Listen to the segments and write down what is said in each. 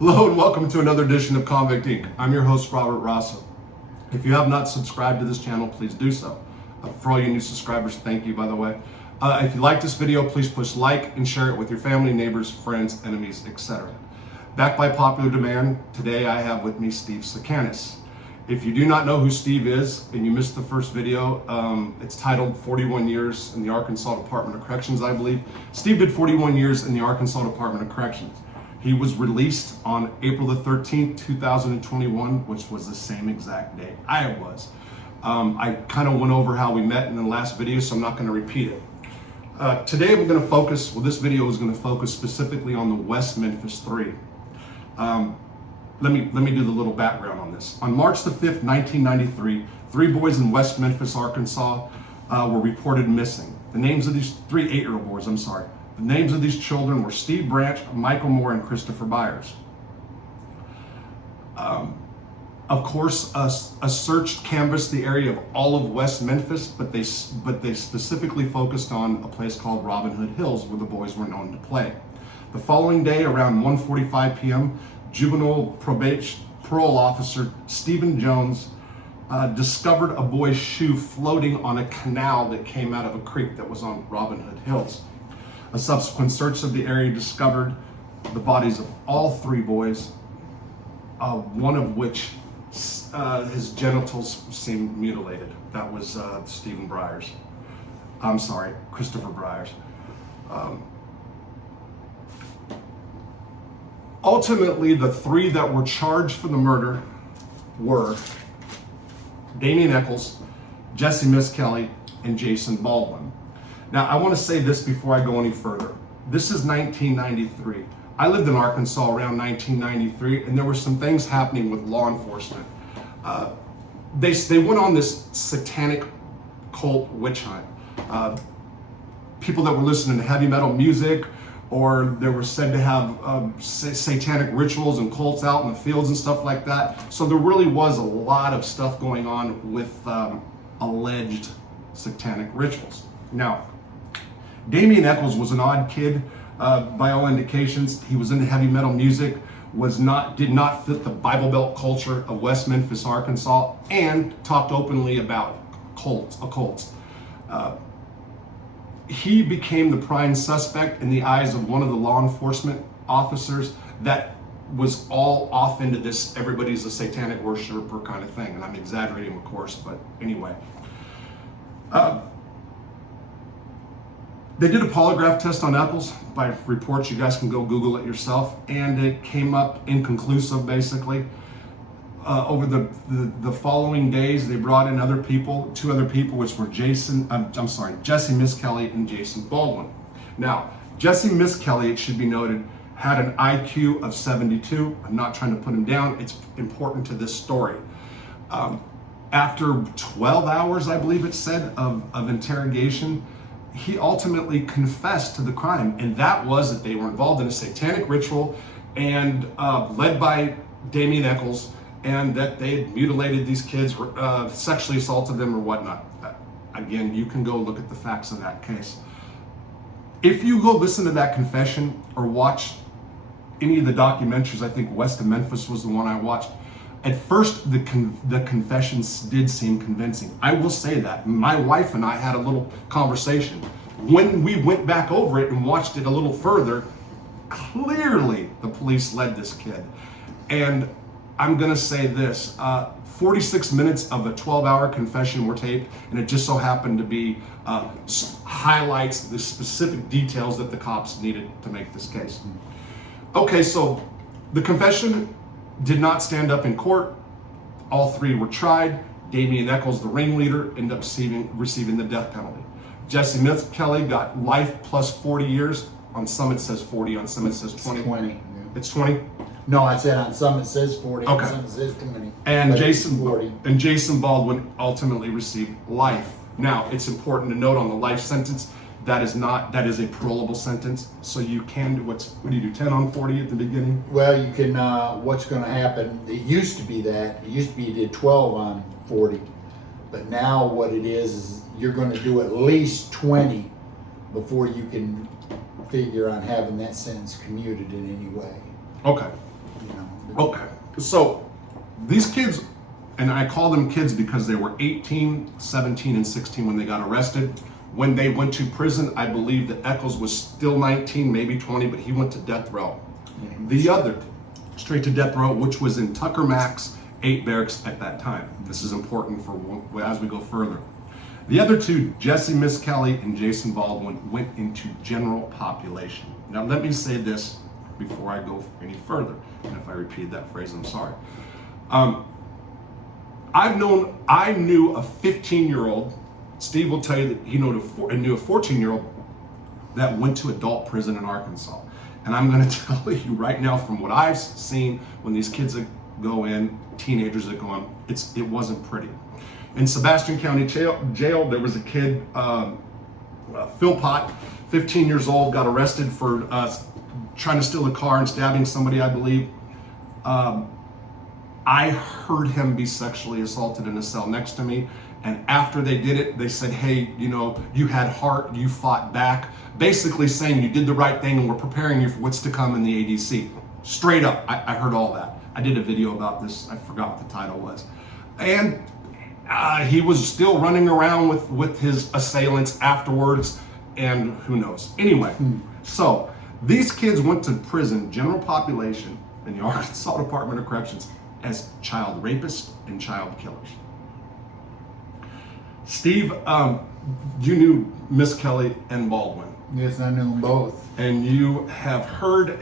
Hello and welcome to another edition of Convict Inc. I'm your host, Robert Rosso. If you have not subscribed to this channel, please do so. For all you new subscribers, thank you, by the way. If you like this video, please push like and share it with your family, neighbors, friends, enemies, etc. Backed by popular demand, today I have with me Steve Sakanis. If you do not know who Steve is and you missed the first video, it's titled 41 Years in the Arkansas Department of Corrections, I believe. Steve did 41 years in the Arkansas Department of Corrections. He was released on April the 13th, 2021, which was the same exact day I was. I kind of went over how we met in the last video, so I'm not going to repeat it. Today we're going to focus, this video is going to focus specifically on the West Memphis 3. Let me do the little background on this. On March the 5th, 1993, three boys in West Memphis, Arkansas were reported missing. The names of these three 8-year-old boys, the names of these children were Steve Branch, Michael Moore, and Christopher Byers. Of course, a search canvassed the area of all of West Memphis, but they specifically focused on a place called Robin Hood Hills, where the boys were known to play. The following day, around 1:45 p.m., juvenile parole officer Stephen Jones discovered a boy's shoe floating on a canal that came out of a creek that was on Robin Hood Hills. A subsequent search of the area discovered the bodies of all three boys, one of which his genitals seemed mutilated. That was Christopher Byers. Ultimately, the three that were charged for the murder were Damien Echols, Jesse Kelly, and Jason Baldwin. Now, I want to say this before I go any further. This is 1993. I lived in Arkansas around 1993, and there were some things happening with law enforcement. They went on this satanic cult witch hunt. People that were listening to heavy metal music, or they were said to have satanic rituals and cults out in the fields and stuff like that. So there really was a lot of stuff going on with alleged satanic rituals. Now, Damien Echols was an odd kid by all indications. He was into heavy metal music, did not fit the Bible Belt culture of West Memphis, Arkansas, and talked openly about occults. He became the prime suspect in the eyes of one of the law enforcement officers that was all off into this everybody's a satanic worshiper kind of thing. And I'm exaggerating, of course, but anyway. They did a polygraph test on Echols by reports. You guys can go Google it yourself. And it came up inconclusive, basically. Over the following days, they brought in two other people, which were Jesse Kelly and Jason Baldwin. Now, Jesse Kelly, it should be noted, had an IQ of 72. I'm not trying to put him down. It's important to this story. After 12 hours, I believe it said, of interrogation, he ultimately confessed to the crime, and that was that they were involved in a satanic ritual and led by Damien Echols, and that they had mutilated these kids, sexually assaulted them or whatnot. Again, you can go look at the facts of that case. If you go listen to that confession or watch any of the documentaries, I think West of Memphis was the one I watched, at first the confessions did seem convincing. I will say that. My wife and I had a little conversation. When we went back over it and watched it a little further, clearly the police led this kid. And I'm gonna say this, 46 minutes of a 12-hour confession were taped, and it just so happened to be highlights the specific details that the cops needed to make this case. Okay, so the confession did not stand up in court. All three were tried. Damien Echols, the ringleader, ended up receiving the death penalty. Jesse Kelly got life plus 40 years. On some it says 40, on some it says 20. It's 20. Yeah. It's 20? No, I said on some it says 40, okay. On some it says 20. And Jason Baldwin ultimately received life. Now, it's important to note on the life sentence, that is a parolable sentence. So you can do, what do you do, 10 on 40 at the beginning? Well, you can, what's going to happen, it used to be you did 12 on 40. But now what it is you're going to do at least 20 before you can figure on having that sentence commuted in any way. Okay. Okay, so these kids, and I call them kids because they were 18, 17, and 16 when they got arrested. When they went to prison, I believe that Echols was still 19, maybe 20, but he went to death row. The other, straight to death row, which was in Tucker Max 8 barracks at that time. This is important for as we go further. The other two, Jesse Miss Kelly and Jason Baldwin, went into general population. Now let me say this before I go any further, and if I repeat that phrase, I'm sorry. I knew a 15-year-old, Steve will tell you that he knew a 14-year-old that went to adult prison in Arkansas. And I'm gonna tell you right now, from what I've seen, when these kids that go in, teenagers that go on, it wasn't pretty. In Sebastian County Jail, there was a kid, Phil Pott, 15 years old, got arrested for trying to steal a car and stabbing somebody, I believe. I heard him be sexually assaulted in a cell next to me. And after they did it, they said, hey, you had heart, you fought back. Basically saying you did the right thing and we're preparing you for what's to come in the ADC. Straight up, I heard all that. I did a video about this, I forgot what the title was. And he was still running around with his assailants afterwards, and who knows. Anyway, so these kids went to prison, general population, in the Arkansas Department of Corrections as child rapists and child killers. Steve, you knew Miss Kelly and Baldwin. Yes, I knew them both. And you have heard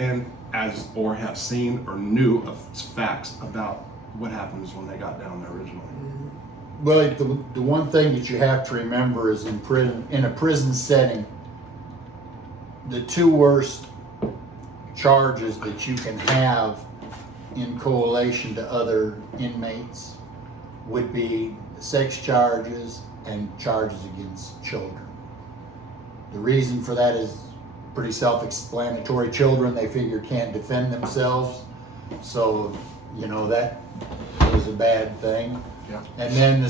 or have seen or knew of facts about what happens when they got down there originally. Well, the one thing that you have to remember is in a prison setting, the two worst charges that you can have in correlation to other inmates would be sex charges and charges against children. The reason for that is pretty self-explanatory. Children, they figure, can't defend themselves, so that is a bad thing. Yeah. And then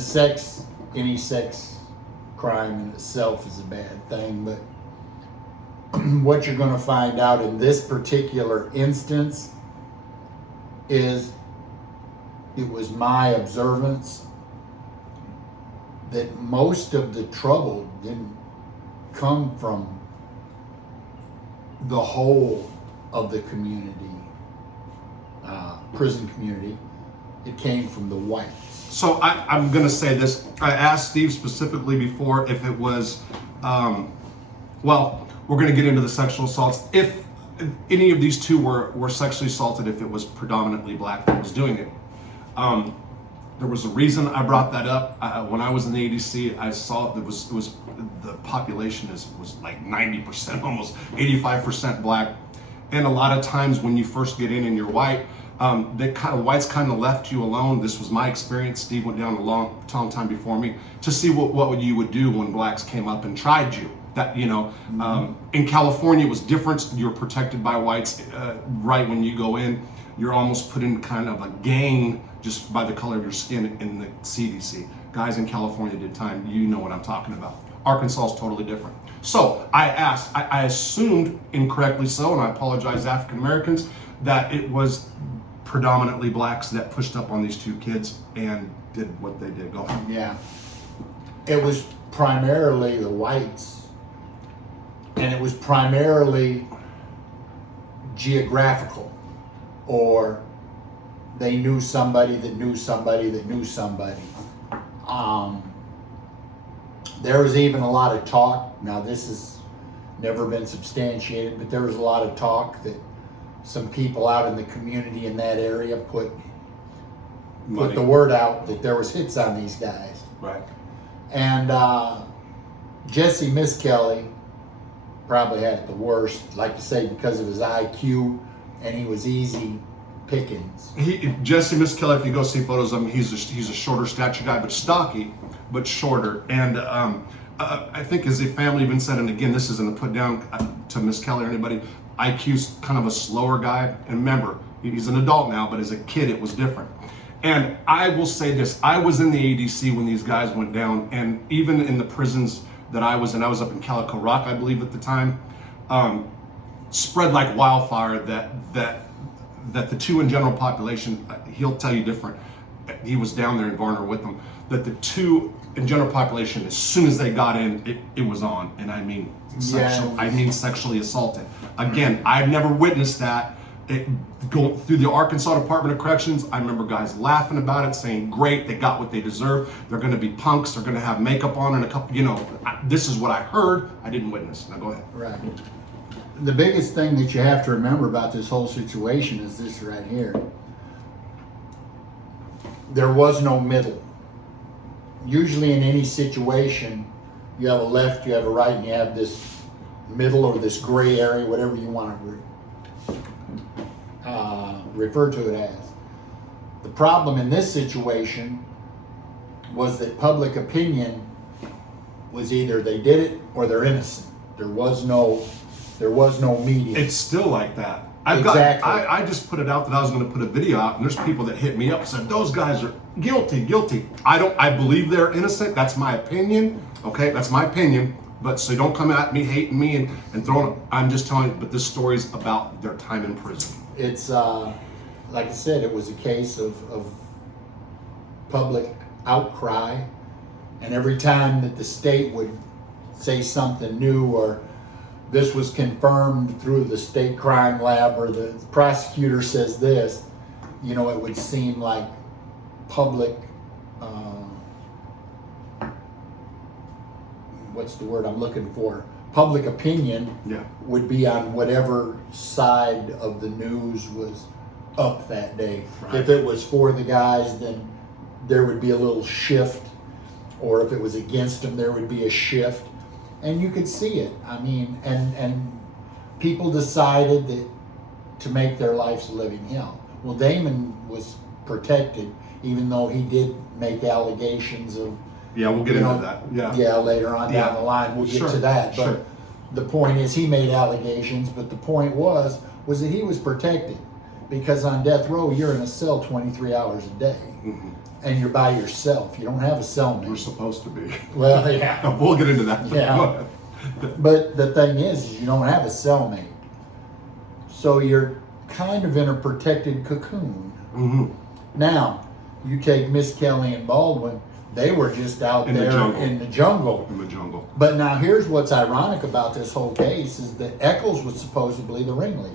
any sex crime in itself is a bad thing, but what you're going to find out in this particular instance is it was my observance that most of the trouble didn't come from the whole of the community, prison community. It came from the whites. So I'm going to say this. I asked Steve specifically before if it was, we're going to get into the sexual assaults. If any of these two were sexually assaulted, if it was predominantly black that was doing it. There was a reason I brought that up. When I was in the ADC, I saw it was the population was like 90%, almost 85% black. And a lot of times when you first get in and you're white, whites kind of left you alone. This was my experience. Steve went down a long time before me to see what you would do when blacks came up and tried you. That in California it was different. You're protected by whites right when you go in. You're almost put in kind of a gang just by the color of your skin in the CDC. Guys in California did time. You know what I'm talking about. Arkansas is totally different. So I asked, I assumed incorrectly so, and I apologize, African Americans, that it was predominantly blacks that pushed up on these two kids and did what they did. Go ahead. Yeah. It was primarily the whites, and it was primarily geographical, or they knew somebody that knew somebody that knew somebody. There was even a lot of talk. Now, this has never been substantiated, but there was a lot of talk that some people out in the community in that area put the word out that there was hits on these guys. Right. And Jesse Miss Kelly probably had it the worst, like to say, because of his IQ, and he was easy pickings. Jesse Miss Kelly, if you go see photos of him, he's a shorter stature guy, but stocky, but shorter. And I think as a family even said, and again, this isn't a put down to Miss Kelly or anybody, IQ's kind of a slower guy. And remember, he's an adult now, but as a kid, it was different. And I will say this, I was in the ADC when these guys went down, and even in the prisons that I was in, I was up in Calico Rock, I believe at the time, spread like wildfire that that the two in general population, he'll tell you different. He was down there in Gardner with them. That the two in general population, as soon as they got in, it was on, and I mean sexually assaulted. Again, I've never witnessed that. Going through the Arkansas Department of Corrections, I remember guys laughing about it, saying, "Great, they got what they deserve. They're going to be punks. They're going to have makeup on and a couple." This is what I heard. I didn't witness. Now go ahead. Right. The biggest thing that you have to remember about this whole situation is this right here. There was no middle. Usually in any situation, you have a left, you have a right, and you have this middle or this gray area, whatever you want to refer to it as. The problem in this situation was that public opinion was either they did it or they're innocent. There was no medium. It's still like that. I just put it out that I was going to put a video out, and there's people that hit me up and said those guys are guilty. I believe they're innocent. That's my opinion. Okay, that's my opinion. But so don't come at me hating me and throwing. I'm just telling you. But this story's about their time in prison. It's like I said, it was a case of public outcry, and every time that the state would say something new or this was confirmed through the state crime lab or the prosecutor says this, it would seem like public, what's the word I'm looking for? Public opinion would be on whatever side of the news was up that day. Right. If it was for the guys, then there would be a little shift, or if it was against them, there would be a shift. And you could see it. I mean, and people decided that to make their lives a living hell. Well, Damon was protected, even though he did make allegations of. Yeah, we'll get into that. Yeah, later on down the line, we'll get to that. But the point is, he made allegations. But the point was that he was protected, because on death row, you're in a cell 23 hours a day. Mm-hmm. And you're by yourself. You don't have a cellmate. We're supposed to be. Well, yeah. We'll get into that. Yeah. But the thing is you don't have a cellmate. So you're kind of in a protected cocoon. Mm-hmm. Now, you take Miss Kelly and Baldwin, they were just out in the jungle. In the jungle. But now here's what's ironic about this whole case is that Echols was supposedly the ringleader.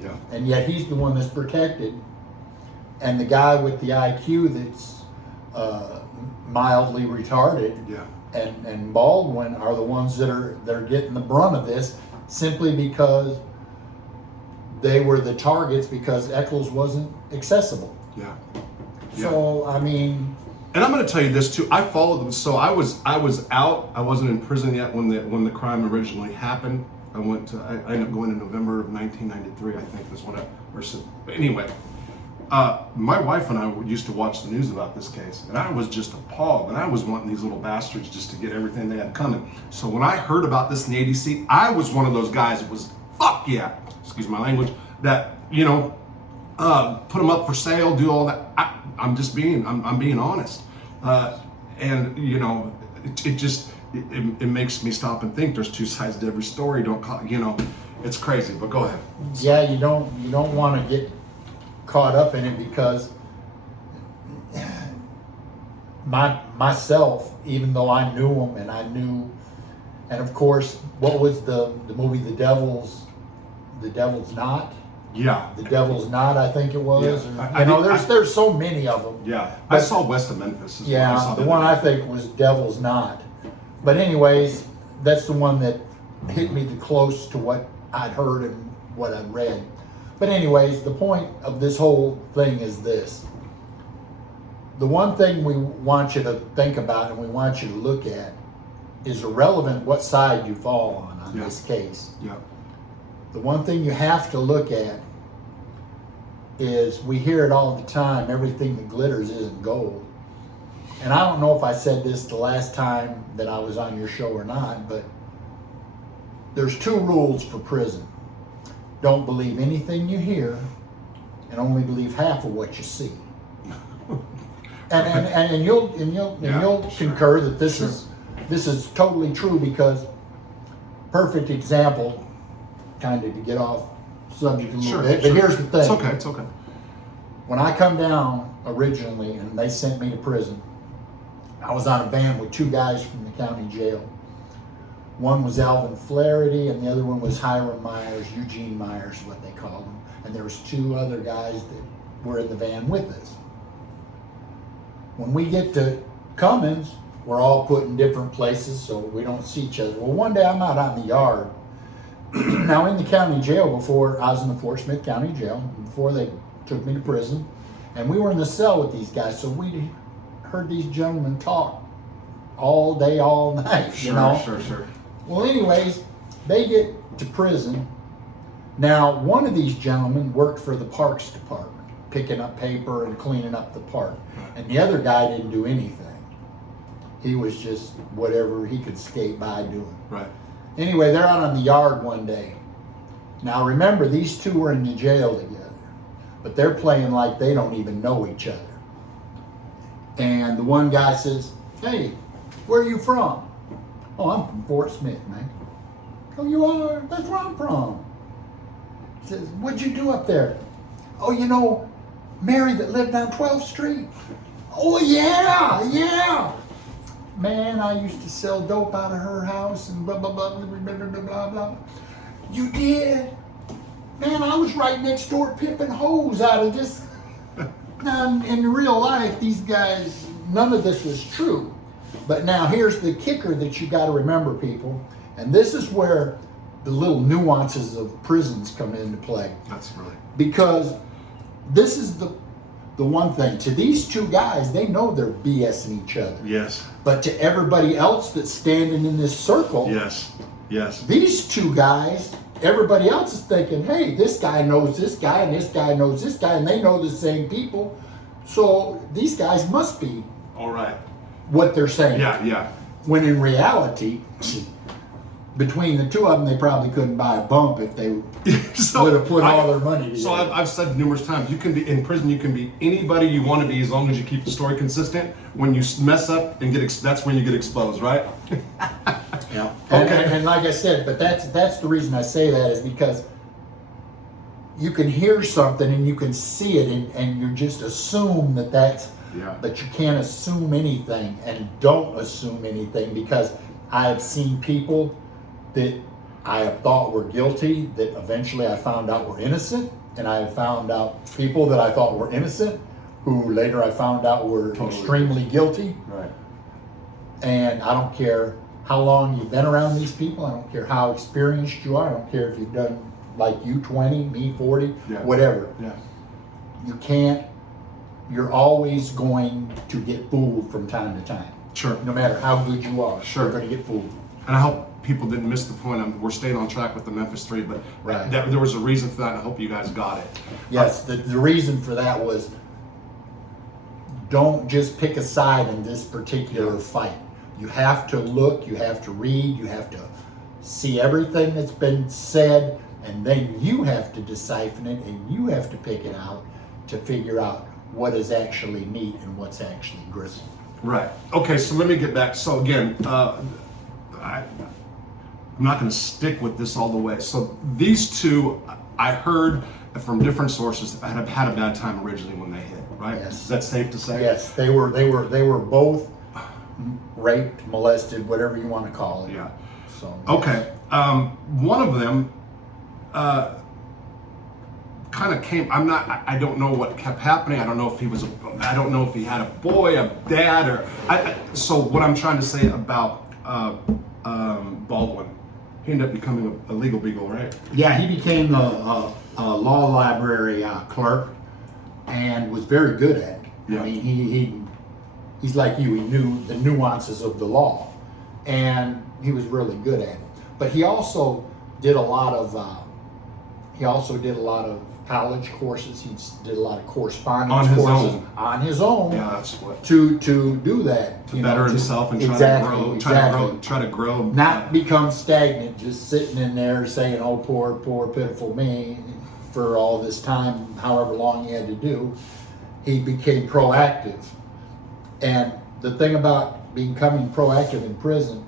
Yeah. And yet he's the one that's protected. And the guy with the IQ that's mildly retarded, and Baldwin are the ones they're getting the brunt of this, simply because they were the targets because Echols wasn't accessible. Yeah. So I mean. And I'm going to tell you this too. I followed them. So I was out. I wasn't in prison yet when the crime originally happened. I ended up going in November of 1993. I think was when But anyway. My wife and I used to watch the news about this case, and I was just appalled, and I was wanting these little bastards just to get everything they had coming. So when I heard about this in the ADC, I was one of those guys that was, fuck yeah, excuse my language, that, put them up for sale, do all that. I'm being honest. And, it makes me stop and think there's two sides to every story. It's crazy, but go ahead. Yeah, you don't want to get caught up in it, because myself, even though I knew him and of course, what was the movie, The Devil's Knot? Yeah. The Devil's Knot, I think it was. Yeah. There's so many of them. Yeah. I saw West of Memphis. Yeah, the one I think was Devil's Knot. But anyways, that's the one that hit me the close to what I'd heard and what I'd read. But anyways, the point of this whole thing is this. The one thing we want you to think about and we want you to look at is irrelevant what side you fall on this case. Yeah. The one thing you have to look at is, we hear it all the time, everything that glitters isn't gold. And I don't know if I said this the last time that I was on your show or not, but there's two rules for prison. Don't believe anything you hear, and only believe half of what you see. And you'll concur that this is totally true, because perfect example, kind of to get off subject a little Sure, bit, sure. but here's the thing. It's okay. It's okay. When I come down originally and they sent me to prison, I was on a van with 2 guys from the county jail. One was Alvin Flaherty and the other one was Hiram Myers, Eugene Myers, what they called him. And there was 2 other guys that were in the van with us. When we get to Cummins, we're all put in different places so we don't see each other. Well, one day I'm out on the yard. Now in the county jail before, I was in the Fort Smith County Jail, before they took me to prison. And we were in the cell with these guys, so we heard these gentlemen talk all day, all night, Sure, you know? sure. Well, anyways, they get to prison. Now, one of these gentlemen worked for the Parks Department, picking up paper and cleaning up the park. And the other guy didn't do anything. He was just whatever he could skate by doing. Right. Anyway, they're out on the yard one day. Now, remember, these 2 were in the jail together, but they're playing like they don't even know each other. And the one guy says, "Hey, where are you from?" "Oh, I'm from Fort Smith, man." "Oh, you are? That's where I'm from." He says, "What'd you do up there?" "Oh, you know, Mary that lived on 12th Street. "Oh, yeah. Man, I used to sell dope out of her house and blah, blah, blah, blah, blah, blah, blah, blah." "You did? Man, I was right next door pimping hoes out of this." Now, in real life, these guys, none of this was true. But now here's the kicker that you got to remember, people. And this is where the little nuances of prisons come into play. That's really. Because this is the one thing. To these 2 guys, they know they're BSing each other. Yes. But to everybody else that's standing in this circle, Yes. Yes. these 2 guys, everybody else is thinking, hey, this guy knows this guy and this guy knows this guy and they know the same people. So these guys must be All right. what they're saying. Yeah. When in reality, between the 2 of them, they probably couldn't buy a bump if they would have put all their money together. So I've said numerous times, you can be in prison. You can be anybody you want to be as long as you keep the story consistent. When you mess up and that's when you get exposed, right? Yeah. Okay. And like I said, but that's the reason I say that is because you can hear something and you can see it and you just assume that that's. Yeah. But you can't assume anything, and don't assume anything, because I have seen people that I have thought were guilty that eventually I found out were innocent, and I have found out people that I thought were innocent who later I found out were extremely guilty. Right. And I don't care how long you've been around these people. I don't care how experienced you are. I don't care if you've done like you 20, me 40, whatever. Yeah. You can't. You're always going to get fooled from time to time. Sure. No matter how good you are, Sure. you're going to get fooled. And I hope people didn't miss the point. We're staying on track with the Memphis 3, but Right. there was a reason for that, and I hope you guys got it. Yes, the reason for that was don't just pick a side in this particular fight. You have to look, you have to read, you have to see everything that's been said, and then you have to decipher it and you have to pick it out to figure out what is actually meat and what's actually gristle. Right. Okay, so let me get back. So again, I'm not going to stick with this all the way. So these 2, I heard from different sources, had a bad time originally when they hit. Right? Yes. Is that safe to say? Yes, they were both raped, molested, whatever you want to call it. Yeah. So Okay. One of them kind of came. I don't know what kept happening. I don't know if I don't know if he had a boy, a dad, or. So what I'm trying to say about Baldwin, he ended up becoming a legal beagle, right? Yeah, he became a law library clerk and was very good at it. Yeah. I mean, he's like you. He knew the nuances of the law, and he was really good at it. But he also did a lot of college courses. He did a lot of correspondence On his courses own. on his own. Yeah, that's what. To do that, To better himself and try to grow. Not become stagnant, just sitting in there saying, "Oh, poor, pitiful me," for all this time, however long he had to do. He became proactive, and the thing about becoming proactive in prison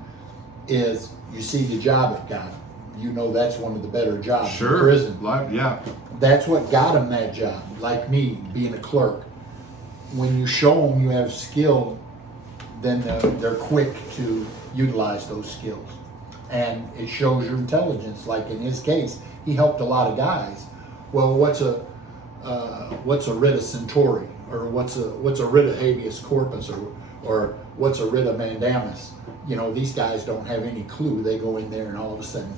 is you see the job it got him. you know that's one of the better jobs in Sure. prison. Yeah. That's what got them that job. Like me, being a clerk. When you show them you have skill, then they're quick to utilize those skills. And it shows your intelligence. Like in his case, he helped a lot of guys. Well, what's a writ of centuri, or what's a writ of habeas corpus, or what's a writ of mandamus? You know, these guys don't have any clue. They go in there and all of a sudden,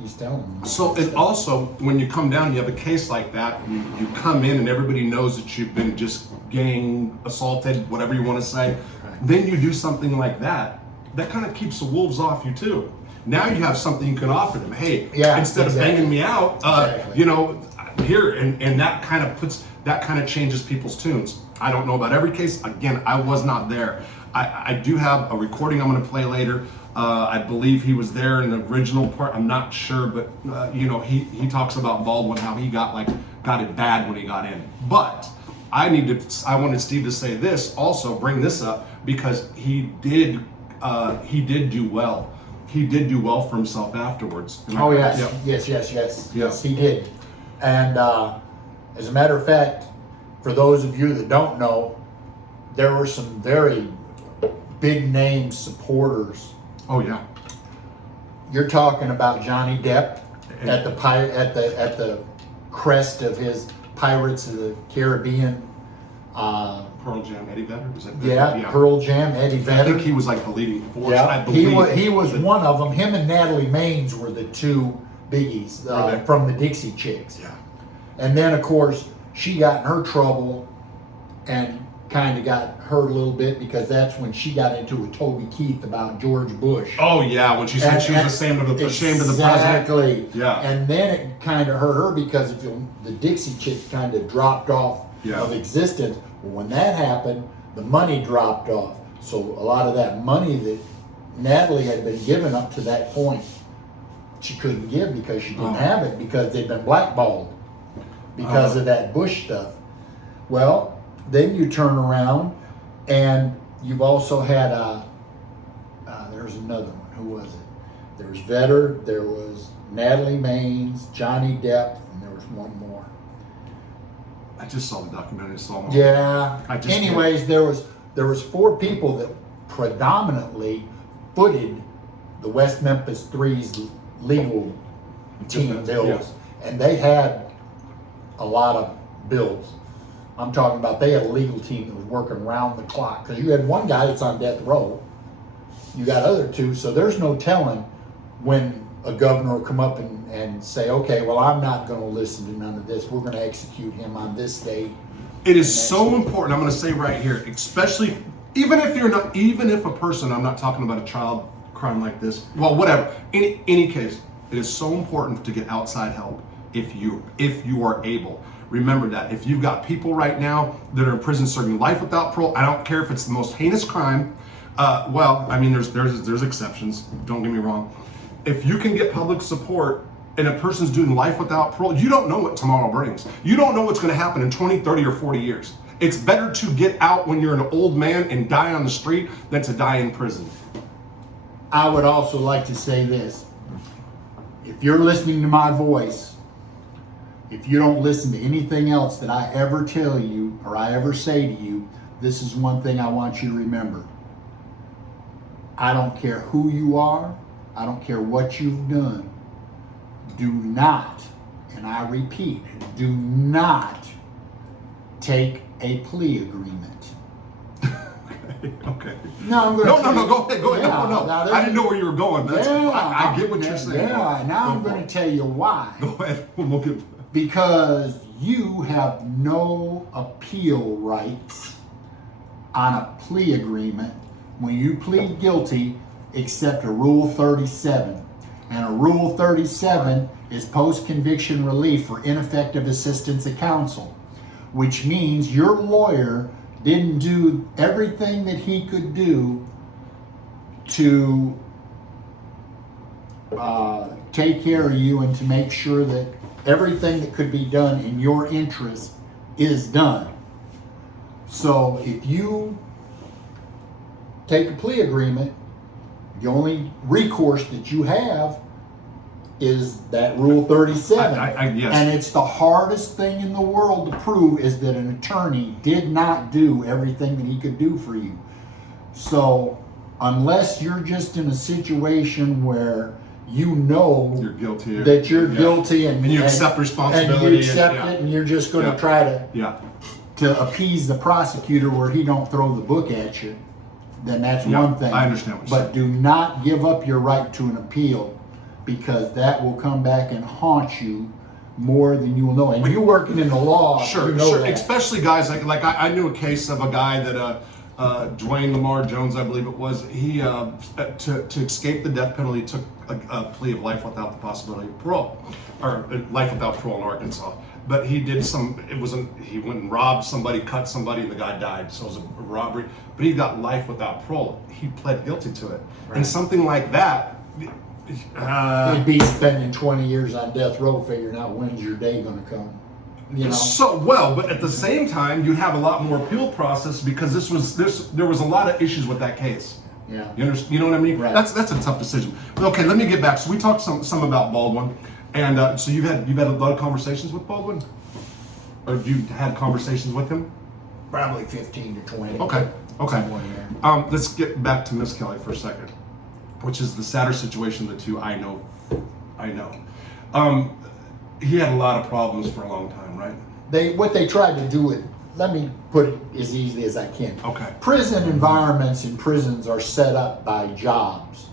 he's telling them. So, and also, when you come down, you have a case like that, you come in and everybody knows that you've been just gang assaulted, whatever you want to say. Right. Then you do something like that, that kind of keeps the wolves off you too. Now you have something you can offer them. Hey, instead of banging me out, you know, here, and that kind of changes people's tunes. I don't know about every case. Again, I was not there. I do have a recording I'm going to play later. I believe he was there in the original part. I'm not sure, but you know, he talks about Baldwin, how he got it bad when he got in. But I wanted Steve to say this also, bring this up, because he did do well. He did do well for himself afterwards. Oh yes, Yep. yes, he did. And as a matter of fact, for those of you that don't know, there were some very big name supporters. Oh yeah. You're talking about Johnny Depp at the crest of his Pirates of the Caribbean. Pearl Jam, Eddie Vedder? Was that Yeah, Pearl Jam, Eddie Vedder. I think he was like the leading force. Yeah, I believe he was one of them. Him and Natalie Maines were the two biggies from the Dixie Chicks. Yeah. And then, of course, she got in her trouble and kind of got hurt a little bit, because that's when she got into it with Toby Keith about George Bush. Oh yeah, when she said she was ashamed of the president. Exactly. Yeah. And then it kind of hurt her, because the Dixie Chicks kind of dropped off of existence. Well, when that happened, the money dropped off. So a lot of that money that Natalie had been given up to that point, she couldn't give because she didn't have it, because they'd been blackballed because of that Bush stuff. Well, then you turn around and you've also had there's another one. Who was it? There was Vedder, there was Natalie Maines, Johnny Depp, and there was one more. I just saw the documentary. Yeah. Anyways, there was 4 people that predominantly footed the West Memphis Three's legal team bills, and they had a lot of bills. I'm talking about, they had a legal team that was working round the clock, because you had one guy that's on death row, you got other 2, so there's no telling when a governor will come up and say, okay, well, I'm not going to listen to none of this. We're going to execute him on this date. It is so important. I'm going to say right here, especially even if a person, I'm not talking about a child crime like this, well, whatever, any case, it is so important to get outside help if you are able. Remember that. If you've got people right now that are in prison serving life without parole, I don't care if it's the most heinous crime. Well, I mean, there's exceptions. Don't get me wrong. If you can get public support and a person's doing life without parole, you don't know what tomorrow brings. You don't know what's going to happen in 20, 30, or 40 years. It's better to get out when you're an old man and die on the street than to die in prison. I would also like to say this. If you're listening to my voice, if you don't listen to anything else that I ever tell you or I ever say to you, this is one thing I want you to remember. I don't care who you are. I don't care what you've done. Do not, and I repeat, do not take a plea agreement. Okay. No, I'm going to No, go ahead. Yeah, No. I didn't know where you were going. I get what you're saying. Yeah, now I'm going to tell you why. Go ahead. We'll get... Because you have no appeal rights on a plea agreement when you plead guilty, except a Rule 37. And a Rule 37 is post-conviction relief for ineffective assistance of counsel, which means your lawyer didn't do everything that he could do to take care of you and to make sure that everything that could be done in your interest is done. So if you take a plea agreement, the only recourse that you have is that Rule 37. Yes. And it's the hardest thing in the world to prove is that an attorney did not do everything that he could do for you. So unless you're just in a situation where you know you're guilty, that you're guilty and you accept responsibility, and you accept it, and you're just going to try to appease the prosecutor where he don't throw the book at you, then that's one thing. I understand what you're saying. But do not give up your right to an appeal, because that will come back and haunt you more than you will know. And you working in the law, sure, you know sure. that. Especially guys like I knew a case of a guy that Dwayne Lamar Jones, I believe it was. He to escape the death penalty took a plea of life without the possibility of parole, or life without parole in Arkansas. But he did he went and robbed somebody, cut somebody, and the guy died. So it was a robbery. But he got life without parole. He pled guilty to it. Right. And something like that. He'd be spending 20 years on death row figuring out when's your day going to come. You know? So well, but at the same time, you have a lot more appeal process because there was a lot of issues with that case. Yeah. You know what I mean? Right. That's a tough decision. But okay, let me get back. So we talked some about Baldwin, and so you've had a lot of conversations with Baldwin, or have you had conversations with him? Probably 15 to 20. Okay. Somewhere there. Let's get back to Miss Kelly for a second, which is the sadder situation of the two. I know. He had a lot of problems for a long time, right? What they tried to do it. Let me put it as easily as I can. Okay. Prison environments in prisons are set up by jobs.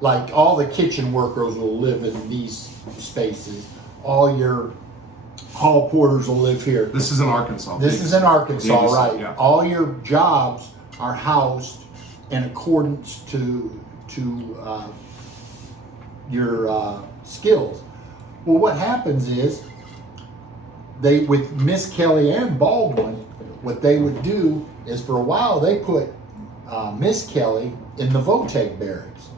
Like all the kitchen workers will live in these spaces. All your hall porters will live here. This is in Arkansas. This is in Arkansas, Yes, right? yeah. All your jobs are housed in accordance to your skills. Well, what happens is with Miss Kelly and Baldwin, what they would do is for a while they put Miss Kelly in the VOTEC barracks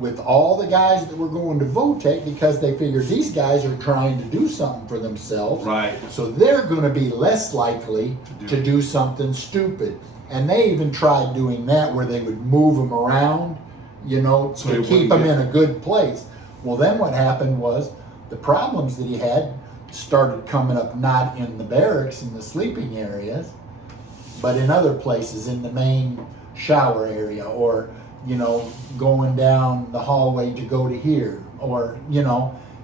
with all the guys that were going to VOTEC because they figured these guys are trying to do something for themselves. Right. So they're going to be less likely to do something stupid. And they even tried doing that where they would move them around, so to keep them in a good place. Well, then what happened was the problems that he had started coming up not in the barracks in the sleeping areas, but in other places in the main shower area, or going down the hallway to go to here, or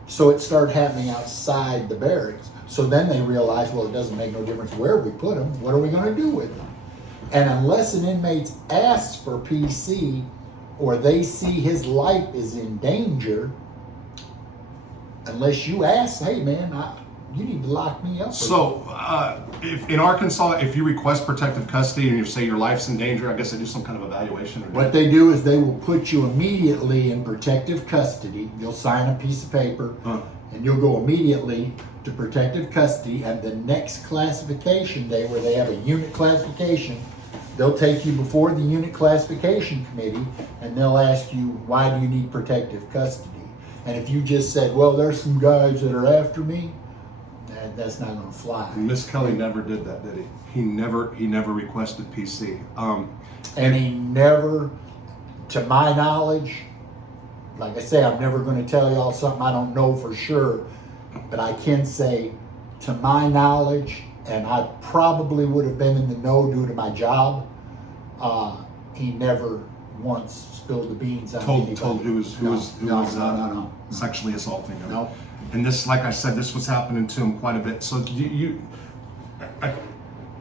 so it started happening outside the barracks. So then they realized, well, it doesn't make no difference where we put them. What are we going to do with them? And unless an inmate asks for PC or they see his life is in danger, unless you ask, hey man, you need to lock me up. So, if in Arkansas, if you request protective custody and you say your life's in danger, I guess they do some kind of evaluation. What they do is they will put you immediately in protective custody. You'll sign a piece of paper, and you'll go immediately to protective custody. And the next classification day, where they have a unit classification, they'll take you before the unit classification committee, and they'll ask you, why do you need protective custody? And if you just said, well, there's some guys that are after me, that's not going to fly. Miss Kelly never did that, did he? He never requested PC. And he never, to my knowledge, like I say, I'm never going to tell y'all something I don't know for sure, but I can say, to my knowledge, and I probably would have been in the know due to my job, he never once spilled the beans on anybody. Told who was sexually assaulting him. No. And this, like I said, this was happening to him quite a bit. So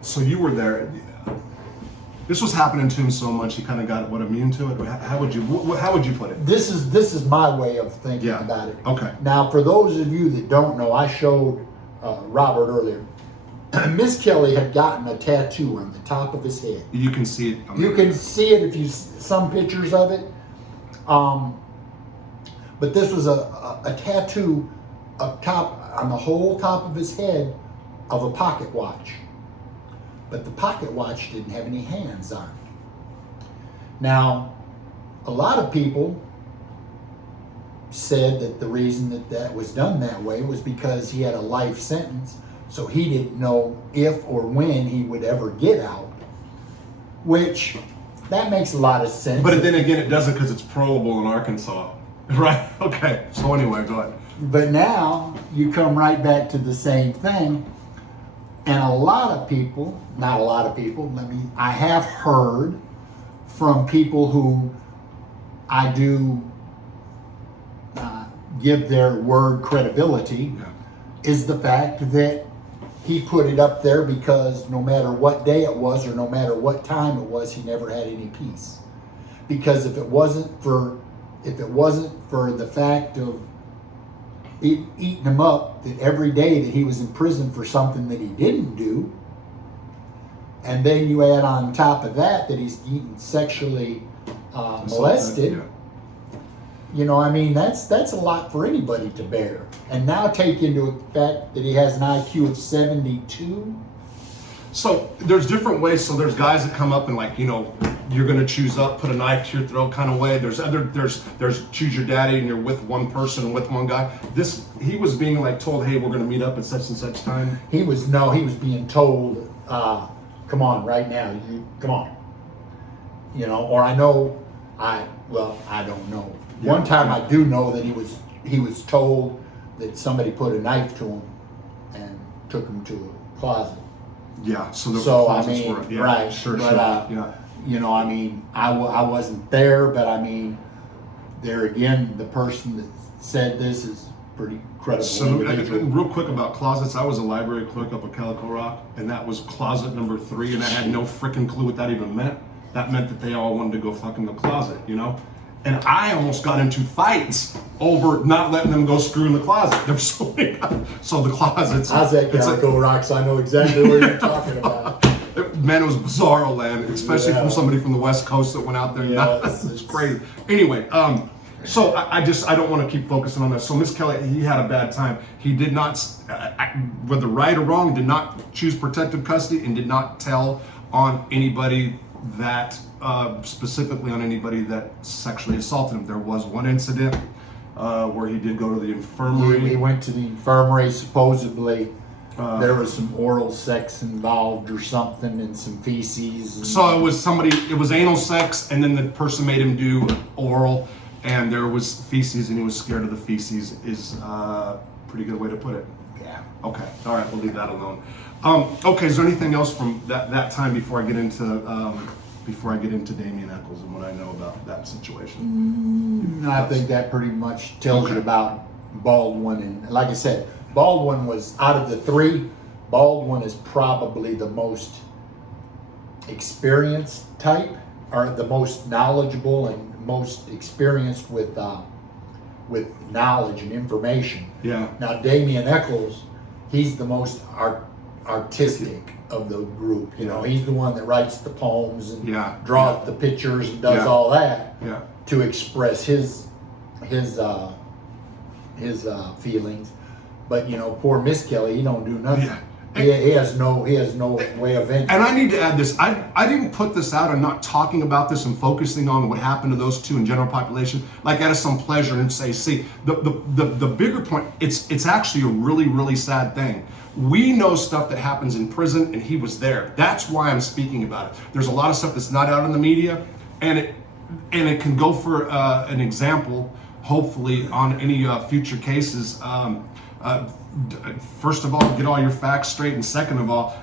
so you were there. This was happening to him so much he kind of got immune to it. How would you put it? This is my way of thinking about it. Okay. Now, for those of you that don't know, I showed Robert earlier. Miss Kelly had gotten a tattoo on the top of his head. You can see it. You can see it if you some pictures of it. But this was a tattoo up top on the whole top of his head of a pocket watch. But the pocket watch didn't have any hands on it. Now, a lot of people said that the reason that was done that way was because he had a life sentence, so he didn't know if or when he would ever get out, which that makes a lot of sense. But then again, it doesn't, because it's parolable in Arkansas. Right. Okay. So anyway, go ahead. But now you come right back to the same thing. And a lot of people, not a lot of people, I have heard from people who I do give their word credibility, is the fact that he put it up there because no matter what day it was or no matter what time it was, he never had any peace. Because if it wasn't for the fact of eating him up, that every day that he was in prison for something that he didn't do, and then you add on top of that he's getting sexually molested. Yeah. You know, I mean, that's a lot for anybody to bear. And now take into effect that he has an IQ of 72. So there's different ways. So there's guys that come up and like, you know, you're going to choose up, put a knife to your throat kind of way. There's choose your daddy and you're with one person and with one guy. He was being like told, hey, we're going to meet up at such and such time. He was being told, come on right now, come on. You know, or I don't know. Yeah, One time I do know that he was told that somebody put a knife to him and took him to a closet. Yeah, so the I closets mean, were, yeah, right? sure, But, yeah. You know, I mean, I wasn't there, but I mean, there again, the person that said this is pretty credible. So individual. real quick about closets, I was a library clerk up at Calico Rock, and that was closet number 3, and I had no freaking clue what that even meant. That meant that they all wanted to go fuck in the closet, you know? And I almost got into fights over not letting them go screw in the closet. They're splitting up. So the closet's... I was at Calico Rock, so I know exactly what you're talking about. Man, it was bizarro land, especially from somebody from the West Coast that went out there. Yes, It's crazy. Anyway, so I don't want to keep focusing on that. So Miss Kelly, he had a bad time. He did not, whether right or wrong, did not choose protective custody and did not tell on anybody that, specifically on anybody that sexually assaulted him. There was one incident where he did go to the infirmary. He went to the infirmary, supposedly. There was some oral sex involved or something, and some feces. So it was anal sex, and then the person made him do oral, and there was feces, and he was scared of the feces, is a pretty good way to put it. Yeah. Okay, all right, we'll leave that alone. Okay, is there anything else from that time before I get into Damien Echols and what I know about that situation? I think that pretty much tells you about Baldwin, and like I said, Baldwin was, out of the 3, Baldwin is probably the most experienced type, or the most knowledgeable and most experienced with knowledge and information. Yeah. Now Damien Echols, he's the most artistic of the group. You know, he's the one that writes the poems and draws the pictures and does all that to express his feelings. But you know, poor Miss Kelly, he don't do nothing. Yeah. He has no way of venting. And I need to add this. I didn't put this out. I'm not talking about this and focusing on what happened to those 2 in general population, like out of some pleasure and say, see, the bigger point, it's actually a really, really sad thing. We know stuff that happens in prison, and he was there. That's why I'm speaking about it. There's a lot of stuff that's not out in the media, and it can go for an example, hopefully, on any future cases. First of all, get all your facts straight, and second of all,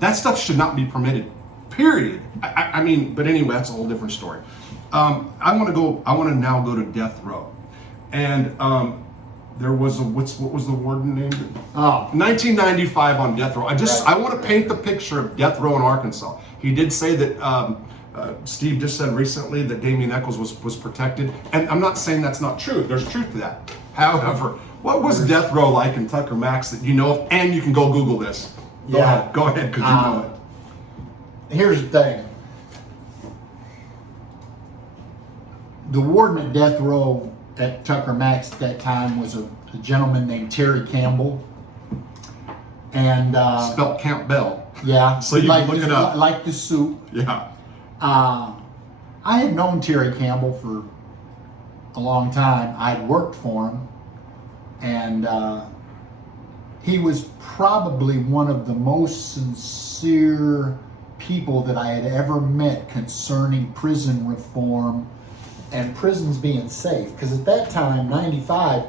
that stuff should not be permitted. Period. I mean, but anyway, that's a whole different story. I want to now go to death row, and there was what was the warden name? 1995 on death row. I want to paint the picture of death row in Arkansas. He did say that. Steve just said recently that Damien Echols was protected, and I'm not saying that's not true. There's truth to that. However, what was death row like in Tucker Max that you know of? And you can go Google this. Go ahead, because you know it. Here's the thing. The warden at death row at Tucker Max at that time was a gentleman named Terry Campbell. And spelled Campbell. Yeah. So you can look it up. Like the soup. Yeah. I had known Terry Campbell for a long time. I'd worked for him, and he was probably one of the most sincere people that I had ever met concerning prison reform and prisons being safe. Because at that time, 95,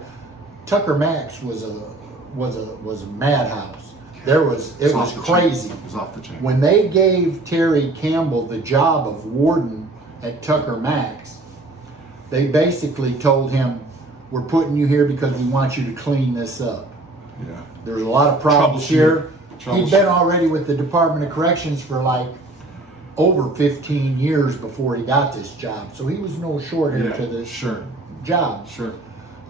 Tucker Max was a madhouse. It was crazy. It was off the chain. When they gave Terry Campbell the job of warden at Tucker Max, they basically told him, "We're putting you here because we want you to clean this up." Yeah. There's a lot of problems here. He'd been Troubleshoot. already with the Department of Corrections for like over 15 years before he got this job, so he was no short into this job. Sure.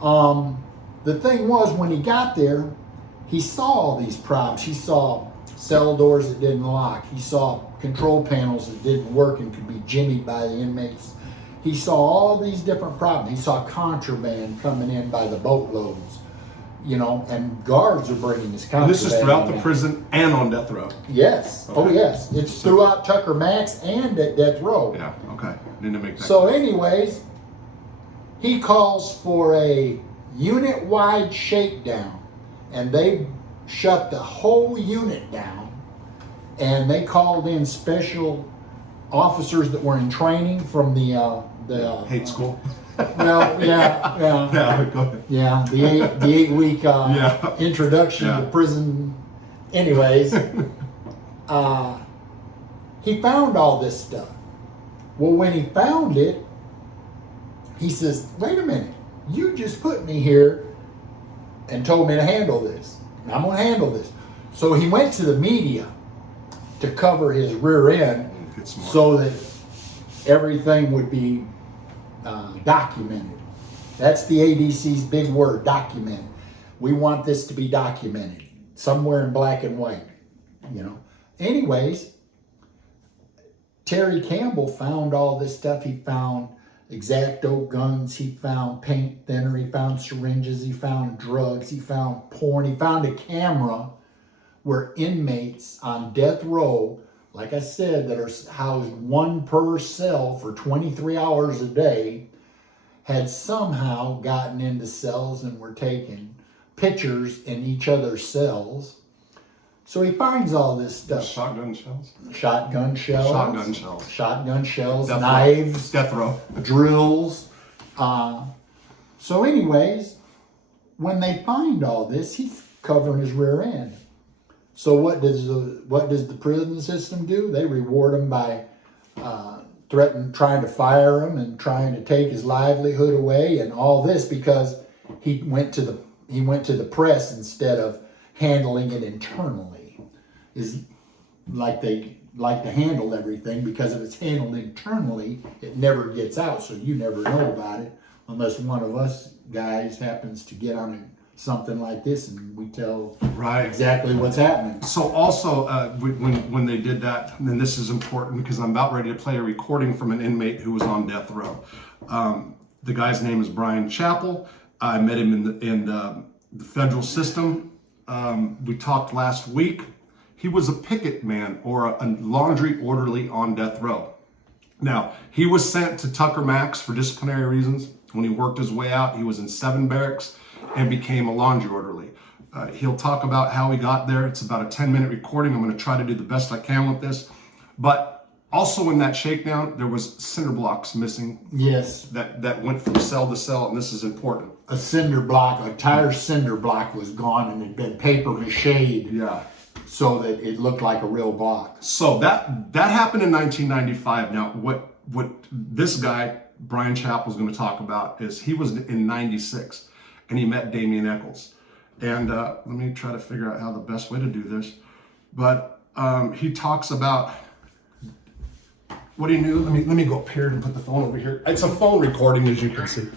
The thing was, when he got there, he saw all these problems. He saw cell doors that didn't lock. He saw control panels that didn't work and could be jimmied by the inmates. He saw all these different problems. He saw contraband coming in by the boatloads, you know, and guards are bringing this contraband. This is throughout the in. prison and on death row. Yes. Okay. Oh, yes. It's throughout Tucker Max and at death row. Yeah. Okay. Need to make that. So, clear. anyways, he calls for a unit-wide shakedown, and they shut the whole unit down, and they called in special officers that were in training from the hate school. Well, yeah. Yeah. Go ahead. Yeah, the 8-week Yeah. introduction to prison. Anyways, he found all this stuff. Well, when he found it, he says, "Wait a minute, you just put me here and told me to handle this. And I'm going to handle this." So he went to the media to cover his rear end Get smart. so that everything would be documented. That's the ADC's big word, document. We want this to be documented somewhere in black and white, you know. Anyways, Terry Campbell found all this stuff. He found X-Acto guns, he found paint thinner, he found syringes, he found drugs, he found porn, he found a camera where inmates on death row, like I said, that are housed one per cell for 23 hours a day, had somehow gotten into cells and were taking pictures in each other's cells. So he finds all this stuff. Shotgun shells. Shotgun shells. Shotgun shells. Shotgun shells, Death row. knives, Death row. drills. So anyways, when they find all this, he's covering his rear end. So what does the prison system do? They reward him by trying to fire him and trying to take his livelihood away and all this because he went to the press instead of handling it internally. Is like to handle everything, because if it's handled internally, it never gets out, so you never know about it unless one of us guys happens to get on something like this and we tell exactly what's happening. So also, when they did that, and this is important because I'm about ready to play a recording from an inmate who was on death row. The guy's name is Brian Chappell. I met him in the federal system. We talked last week. He was a picket man or a laundry orderly on death row. Now, he was sent to Tucker Max for disciplinary reasons. When he worked his way out, he was in 7 barracks and became a laundry orderly. He'll talk about how he got there. It's about a 10-minute recording. I'm going to try to do the best I can with this. But also in that shakedown, there was cinder blocks missing. Yes. That went from cell to cell, and this is important. A cinder block, a entire cinder block was gone and had been paper mache'd. Yeah. So that it looked like a real block. So that happened in 1995. Now, what this guy, Brian Chappell, is going to talk about is he was in 96 and he met Damien Echols. And let me try to figure out how the best way to do this. But he talks about what he knew. Let me go up here and put the phone over here. It's a phone recording, as you can see.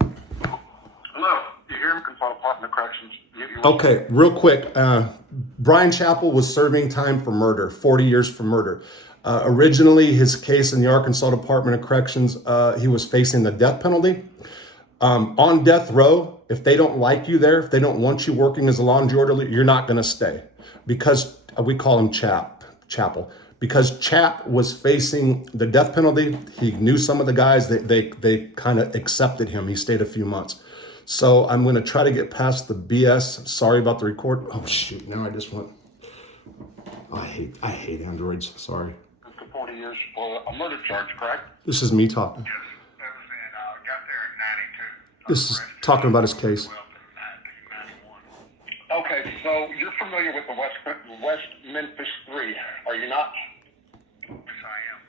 Hello, you hear me? Consult Department of Corrections. Okay, real quick. Brian Chappell was serving time for murder, 40 years for murder. Originally, his case in the Arkansas Department of Corrections, he was facing the death penalty. On death row, if they don't like you there, if they don't want you working as a laundry orderly, you're not going to stay. Because we call him Chappell. Because Chap was facing the death penalty, he knew some of the guys, they kind of accepted him. He stayed a few months. So I'm going to try to get past the BS. Sorry about the record. Oh shoot! Now I just went. I hate androids. Sorry. Mr. 40 40 years for a murder charge, correct? This is me talking. Yes, that was in, got there in 92. This is talking about his case. Okay, so you're familiar with the West Memphis 3, are you not? Yes, I am.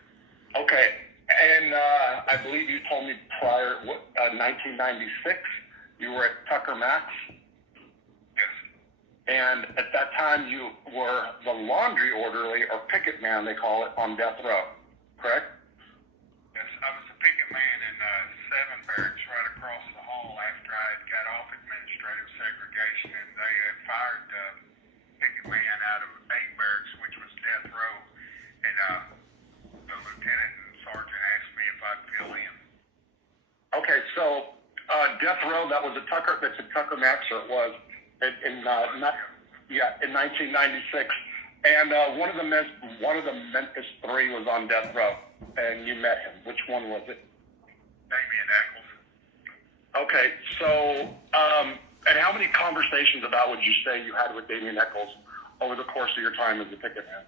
Okay, and I believe you told me prior, 1996, you were at Tucker Max? Yes. And at that time, you were the laundry orderly, or picket man, they call it, on death row, correct? Yes, I was a picket man in 7 barracks right across the hall after I had got off administrative segregation, and they had fired the picket man out of 8 barracks, which was death row, and the lieutenant and sergeant asked me if I'd fill in. Okay, so death row, that's a Tucker Max, or it was, in 1996, and one of the Memphis 3 was on death row, and you met him. Which one was it? Damien Echols. Okay, so and how many conversations about would you say you had with Damien Echols over the course of your time as a picket man?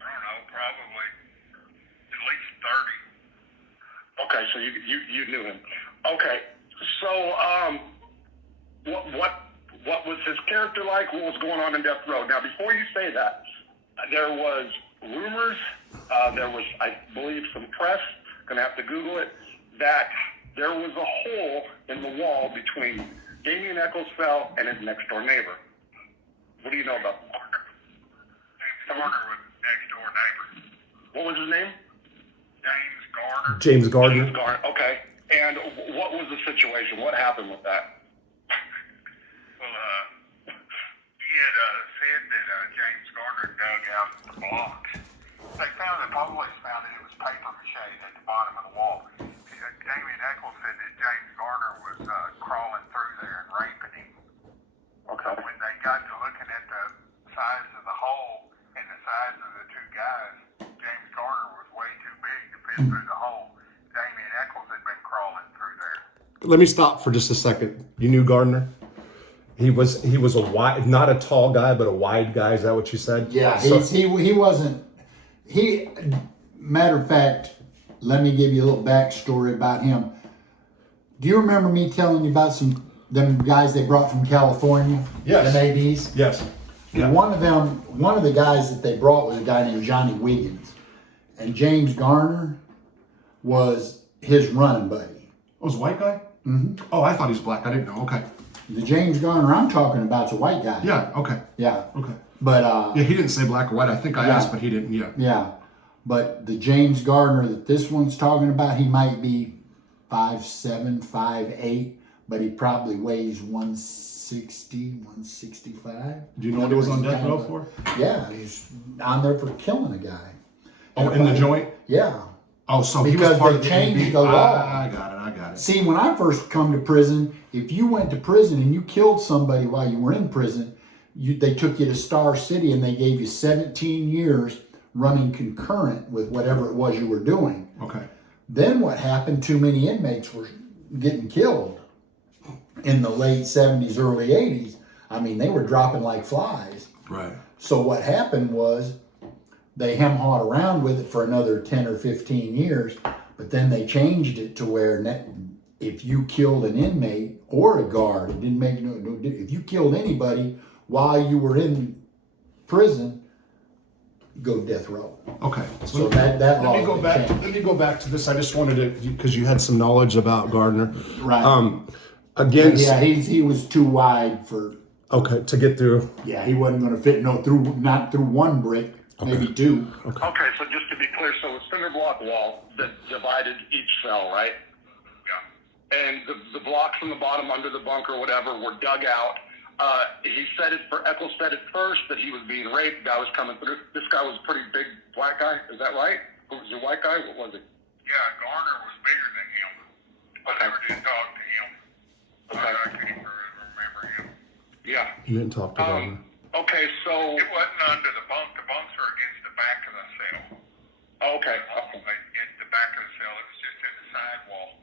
I don't know, probably at least 30. Okay, so you knew him. Okay, so what was his character like? What was going on in death row? Now, before you say that, there was rumors, there was, I believe, some press, gonna have to Google it, that there was a hole in the wall between Damien Echols' cell and his next door neighbor. What do you know about that? James Garner was next door neighbor. What was his name? James Gardner. James Gardner. James Gardner. Okay. And what was the situation? What happened with that? Well, he had said that James Gardner dug out the blocks. They found it, always found it was paper mache at the bottom of the wall. Damien Echols said that James Gardner was crawling through there and raping him. Okay. When they got to looking at the size of the hole and the size of the 2 guys, James Gardner was way too big to fit through the hole. Damien Echols had been crawling through there. Let me stop for just a second. You knew Gardner? He was a wide, not a tall guy, but a wide guy. Is that what you said? Yeah, So, he wasn't. Matter of fact, let me give you a little backstory about him. Do you remember me telling you about them guys they brought from California? Yes. The Navies? yes. Yeah. One of the guys that they brought was a guy named Johnny Wiggins. And James Garner was his running buddy. Oh, was a white guy? Mm-hmm. Oh, I thought he was black. I didn't know. Okay. The James Garner I'm talking about is a white guy. Yeah. Okay. Yeah. Okay. But Yeah, he didn't say black or white. I think I asked, but he didn't. Yeah. yeah. But the James Gardner that this one's talking about, he might be 5'7", 5'8", but he probably weighs 160, 165. Do you know what he was on death row for? Yeah, he's on there for killing a guy. Oh, in the joint? Yeah. Oh, so he Because was part they of the changed NB. the law. I got it. See, when I first come to prison, if you went to prison and you killed somebody while you were in prison, they took you to Star City and they gave you 17 years running concurrent with whatever it was you were doing. Okay. Then what happened, too many inmates were getting killed in the late 70s, early 80s. I mean, they were dropping like flies. Right. So what happened was they hem-hawed around with it for another 10 or 15 years, but then they changed it to where if you killed an inmate or a guard, it didn't make no difference. If you killed anybody while you were in prison, go death row. Okay. So that law let me go back. changed. Let me go back to this. I just wanted to, because you had some knowledge about Gardner. Right. Again. Yeah, he was too wide for. Okay, to get through. Yeah, he wasn't going to fit not through one brick, maybe 2. Okay, so just to be clear, so a cinder block wall that divided each cell, right? Yeah. And the blocks from the bottom under the bunk or whatever were dug out. Echols said at first that he was being raped. Guy was coming through. This guy was a pretty big black guy. Is that right? Was he a white guy? What was it? Yeah, Garner was bigger than him. I never did talk to him. Okay. I can't remember him. Yeah. You didn't talk to Gardner. Okay, so it wasn't under the bunk. The bunks are against the back of the cell. Okay. Against the back of the cell. It was just in the sidewall.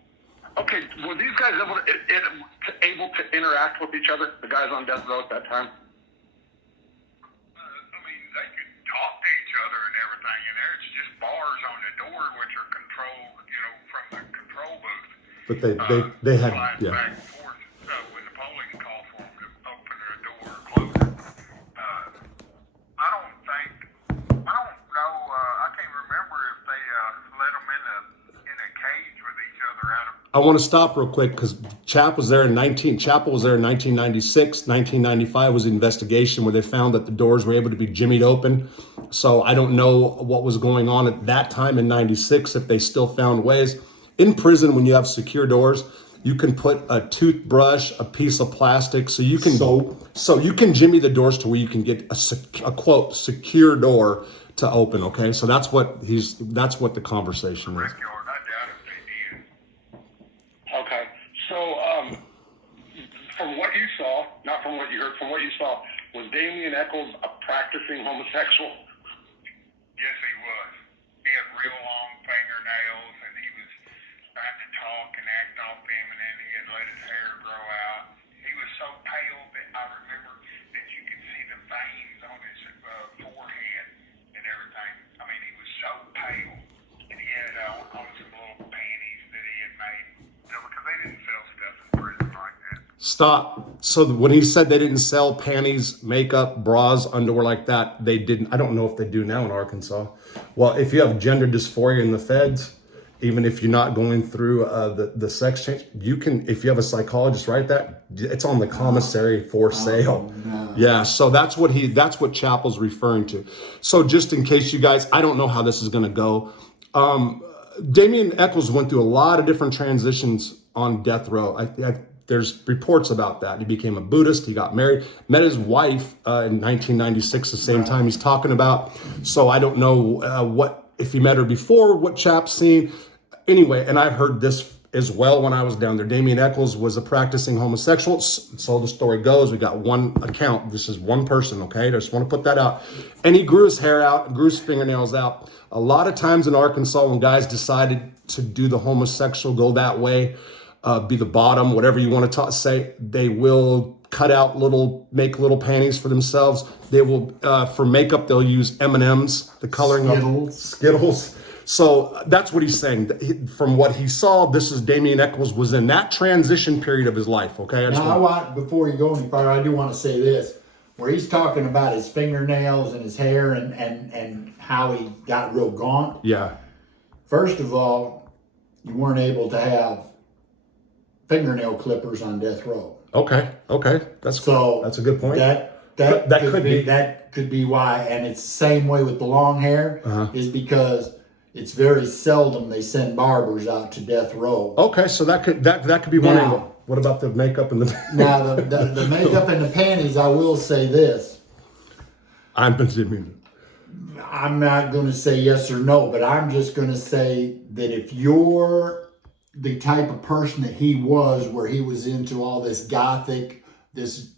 Okay, were these guys able to interact with each other, the guys on death row at that time? I mean, they could talk to each other and everything. But they had, flying yeah. back and forth. So when the police call for them to open their door or close it, I don't know. I can't remember if they let them in a cage with each other out of. I want to stop real quick because Chappell was there in 1996, 1995 was the investigation where they found that the doors were able to be jimmied open. So I don't know what was going on at that time in 96, if they still found ways. In prison, when you have secure doors, you can put a toothbrush, a piece of plastic, so you can so you can jimmy the doors to where you can get a quote secure door to open. Okay, so that's what the conversation is. Backyard, I doubt if they did. Okay. So, from what you saw, not from what you heard, from what you saw, was Damien Echols a practicing homosexual? Yes, he was. He had real long fingernails, and he was trying to talk and act all feminine. He had let his hair grow out. He was so pale that I remember that you could see the veins on his forehead and everything. I mean, he was so pale, and he had on some little panties that he had made. You know, because they didn't sell stuff in prison like that. Stop. So when he said they didn't sell panties, makeup, bras, underwear like that, they didn't. I don't know if they do now in Arkansas. Well, if you have gender dysphoria in the feds, even if you're not going through the sex change, you can, if you have a psychologist write that, it's on the commissary for sale. No. Yeah, so that's what Chappell's referring to. So just in case you guys, I don't know how this is going to go. Damien Echols went through a lot of different transitions on death row. There's reports about that. He became a Buddhist. He got married, met his wife in 1996, the same time he's talking about. So I don't know what if he met her before, what Chap's seen. Anyway, and I've heard this as well when I was down there. Damien Echols was a practicing homosexual. So the story goes, we got one account. This is one person, okay? I just want to put that out. And he grew his hair out, grew his fingernails out. A lot of times in Arkansas, when guys decided to do the homosexual, go that way, be the bottom, whatever you want to say, they will cut out make little panties for themselves. They will, for makeup, they'll use M&Ms, the coloring of Skittles. So that's what he's saying. From what he saw, this is Damien Echols was in that transition period of his life. Okay. Before you go any farther, I do want to say this, where he's talking about his fingernails and his hair and how he got real gaunt. Yeah. First of all, you weren't able to have fingernail clippers on death row. Okay. That's so. That's a good point. That could be why, and it's the same way with the long hair. Is because it's very seldom they send barbers out to death row. Okay, so that could be one angle. What about the makeup and the now the makeup and the panties? I will say this. I'm not going to say yes or no, but I'm just going to say that if you're the type of person that he was, where he was into all this gothic, this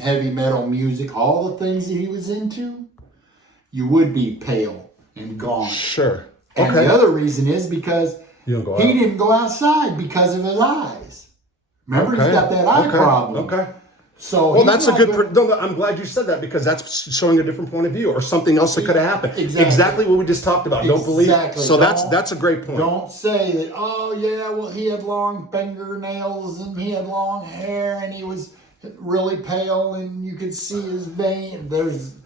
heavy metal music, all the things that he was into, you would be pale and gone. Sure. And the other reason is because he out. didn't go outside because of his eyes. Remember, he's got that eye problem. Okay. So well, that's a good. I'm glad you said that, because that's showing a different point of view or something else that could have happened. Exactly what we just talked about. Don't believe. So that's a great point. Don't say that. Oh yeah, well he had long fingernails and he had long hair and he was really pale and you could see his vein. There's,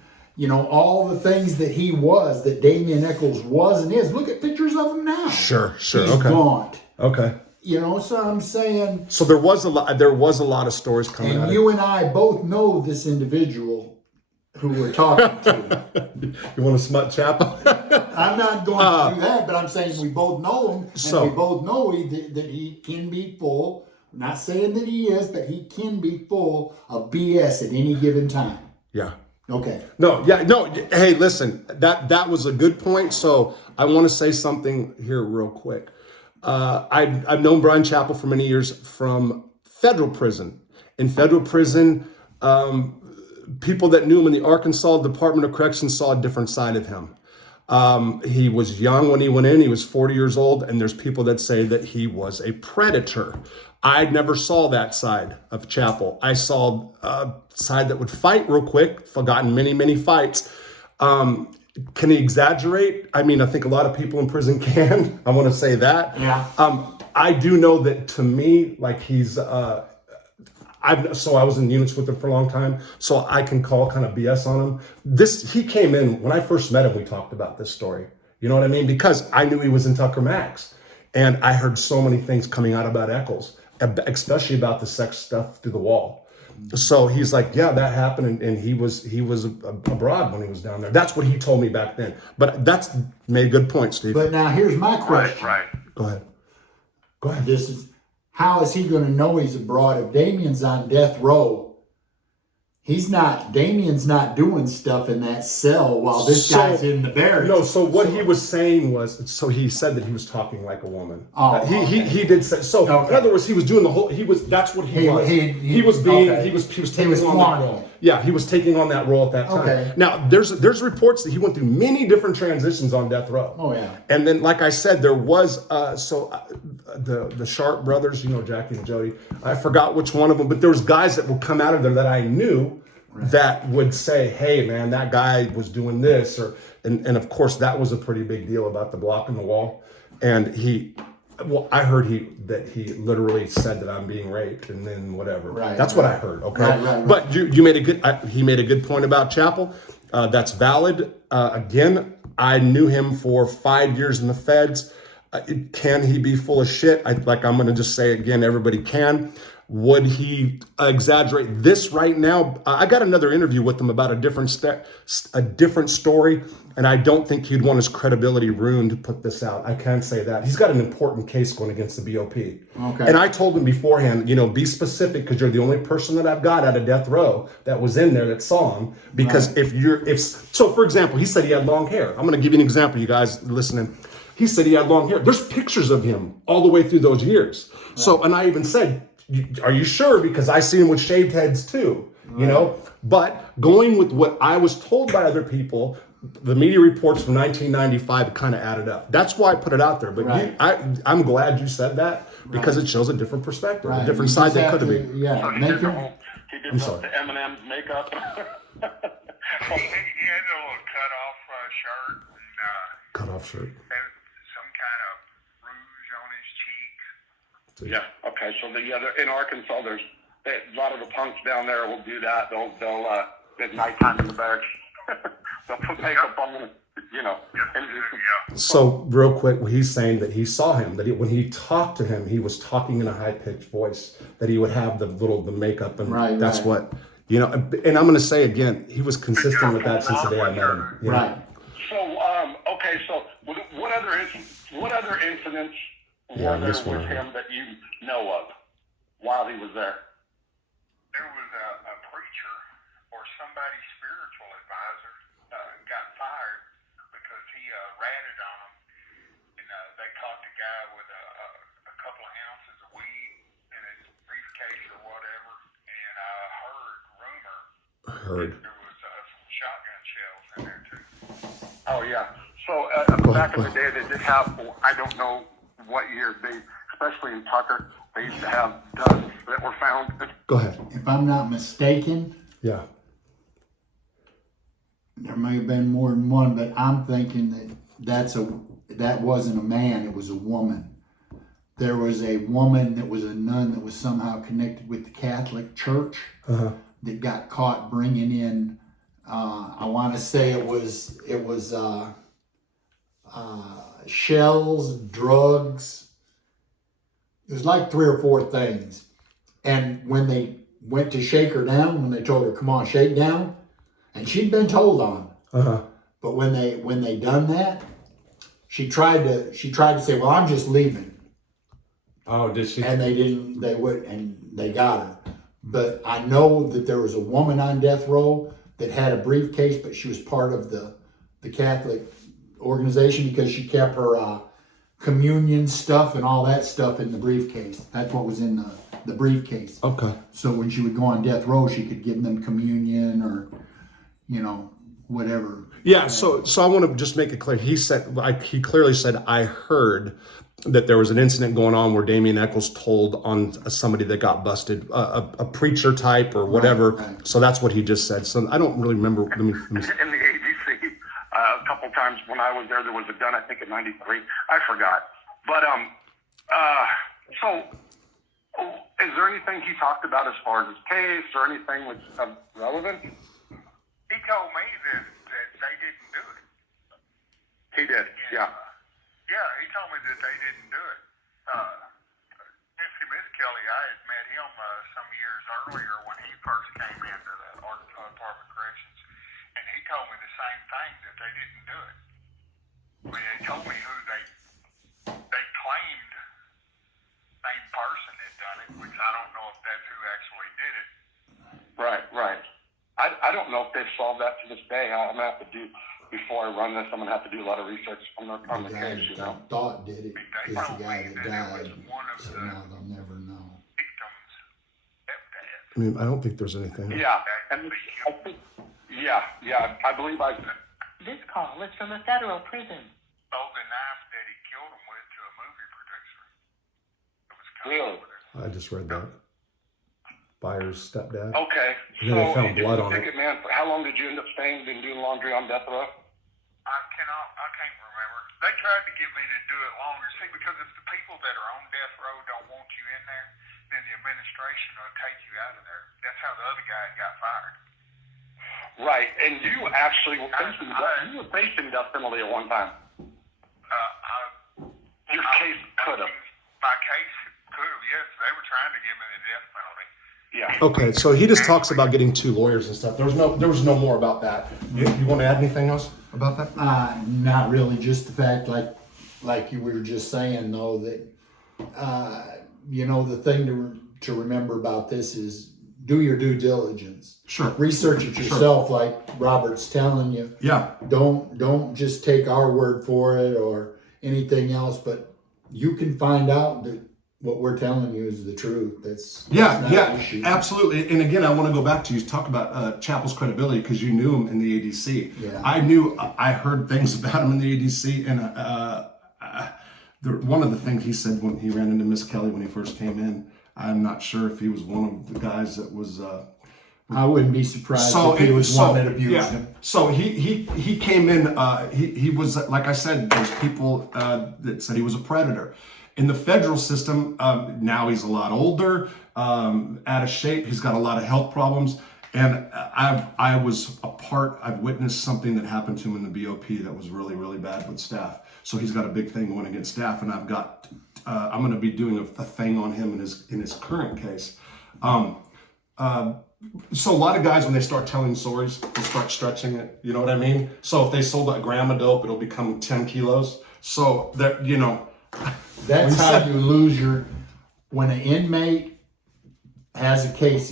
all the things that he was, that Damien Echols was and is. Look at pictures of him now. Sure. He's gaunt. Okay. So I'm saying. So there was a lot of stories coming out. And you and I both know this individual who we're talking to. You want to smut Chapel? I'm not going to do that, but I'm saying we both know him, and we both know that he can be full. I'm not saying that he is, but he can be full of BS at any given time. Yeah. Okay. No. Hey, listen, that was a good point. So I want to say something here real quick. I've known Brian Chappell for many years from federal prison. In federal prison, people that knew him in the Arkansas Department of Corrections saw a different side of him. He was young when he went in. He was 40 years old, and there's people that say that he was a predator. I never saw that side of Chappell. I saw a side that would fight real quick, forgotten many, many fights. Can he exaggerate? I mean, I think a lot of people in prison can. I want to say that. Yeah. I do know that to me, like he's, I was in units with him for a long time, so I can call kind of BS on him. He came in, when I first met him, we talked about this story. You know what I mean? Because I knew he was in Tucker Max, and I heard so many things coming out about Echols, especially about the sex stuff through the wall. So he's like, yeah, that happened, and he was abroad when he was down there. That's what he told me back then. But that's made a good point, Steve. But now here's my question. Right. Go ahead. How is he going to know he's abroad if Damien's on death row? Damien's not doing stuff in that cell while this guy's in the barracks. No, so what he was saying was, so he said that he was talking like a woman. Oh, he did say, so in other words, he was doing that's what he was. He was taking on that role. Yeah, he was taking on that role at that time. Okay. Now, there's reports that he went through many different transitions on death row. Oh, yeah. And then, like I said, there was, the Sharp brothers, Jackie and Jody, I forgot which one of them, but there was guys that would come out of there that I knew that would say, hey, man, that guy was doing this. And of course, that was a pretty big deal about the block in the wall. And I heard that he literally said that I'm being raped and then whatever. Right. That's what I heard. Okay. Right. But you made he made a good point about Chapel. That's valid. Again, I knew him for 5 years in the feds. Can he be full of shit? I'm going to just say again, everybody can. Would he exaggerate this right now? I got another interview with him about a different story, and I don't think he'd want his credibility ruined to put this out. I can't say that. He's got an important case going against the BOP. Okay. And I told him beforehand, be specific because you're the only person that I've got out of death row that was in there that saw him. Because so for example, he said he had long hair. I'm going to give you an example, you guys listening. He said he had long hair. There's pictures of him all the way through those years. Right. So, and I even said, are you sure? Because I see him with shaved heads too, But going with what I was told by other people, the media reports from 1995 kind of added up. That's why I put it out there. But I'm glad you said that because it shows a different perspective, a different side that could have been. Yeah, so he did the M&M's makeup. He had a little shirt and Cut-off shirt. had some kind of rouge on his cheeks. Yeah. Okay. So in Arkansas, there's a lot of the punks down there will do that. They'll at nighttime in the barracks, they'll put makeup on, So real quick, he's saying that he saw him, that when he talked to him, he was talking in a high-pitched voice, that he would have the makeup, and that's what, and I'm going to say again, he was consistent with that since the day I met him. Right. So, okay, so what other incidents were there with him that you know of while he was there? There was a preacher or somebody's spiritual advisor got fired because he ratted on them, and they caught the guy with a couple of ounces of weed in his briefcase or whatever, and I heard there was some shotgun shells in there too. Oh yeah. So back in the day, they did have, I don't know what year, especially in Tucker, they used to have dust that were found. Go ahead. If I'm not mistaken, yeah, there may have been more than one, but I'm thinking that wasn't a man, it was a woman. There was a woman that was a nun that was somehow connected with the Catholic Church that got caught bringing in, I want to say it was shells, drugs. It was like 3 or 4 things. And when they went to shake her down, when they told her, come on, shake down, and she'd been told on. But when they done that, she tried to say, well, I'm just leaving. Oh, did she? And they got her. But I know that there was a woman on death row that had a briefcase, but she was part of the Catholic organization because she kept her communion stuff and all that stuff in the briefcase. That's what was in the briefcase. Okay. So when she would go on death row, she could give them communion or, whatever. Yeah. So I want to just make it clear. He clearly said, I heard that there was an incident going on where Damien Echols told on somebody that got busted, a preacher type or whatever. Right. So that's what he just said. So I don't really remember. In the AGC, a couple times when I was there was a gun, I think in '93. I forgot. But So, is there anything he talked about as far as his case or anything that's of relevance? He told me that they didn't do it. He did, yeah. Yeah, he told me that they didn't do it. Miss Kelly, I had met him some years earlier when he first came into the Arkansas Department of Corrections, and he told me the same thing, that they didn't do it. I mean, they told me who they claimed same person had done it, which I don't know if that's who actually did it. Right. I don't know if they've solved that to this day. I'm gonna have to do, before I run this, I'm gonna have to do a lot of research on the The guy case, you that know. they thought did it They is told the guy me that that it died. was one of So the now they'll never know. victims' stepdads. I mean, I don't think there's anything. Yeah, and I think, yeah, I believe This call is from a federal prison. Sold the knife that he killed him with to a movie producer. It was Really? I just read that. Buyer's stepdad. Okay, And then they found blood on it. ticket man, how long did you end up staying and doing laundry on death row? I can't remember. They tried to get me to do it longer. See, because if the people that are on death row don't want you in there, then the administration will take you out of there. That's how the other guy got fired. Right, and you actually were facing death penalty at one time. Your case could have. My case could have, yes. They were trying to give me the death penalty. Yeah. Okay, so he just talks about getting 2 lawyers and stuff. There was no more about that. You want to add anything else about that? Not really, just the fact, like you were just saying, though, that the thing to remember about this is do your due diligence. Sure. Research it yourself, like Robert's telling you. Yeah. Don't just take our word for it or anything else, but you can find out that what we're telling you is the truth. That's not an issue. Absolutely. And again, I want to go back to you talk about Chappell's credibility because you knew him in the ADC. Yeah. I heard things about him in the ADC, and one of the things he said when he ran into Miss Kelly when he first came in, I'm not sure if he was one of the guys that was. I wouldn't be surprised if he was one that abused him. So he came in. He was, like I said, there's people that said he was a predator. In the federal system, now he's a lot older, out of shape. He's got a lot of health problems, and I've witnessed something that happened to him in the BOP that was really, really bad with staff. So he's got a big thing going against staff, and I'm going to be doing a thing on him in his current case. So a lot of guys, when they start telling stories, they start stretching it. You know what I mean? So if they sold a gram of dope, it'll become 10 kilos. So that That's how you lose when an inmate has a case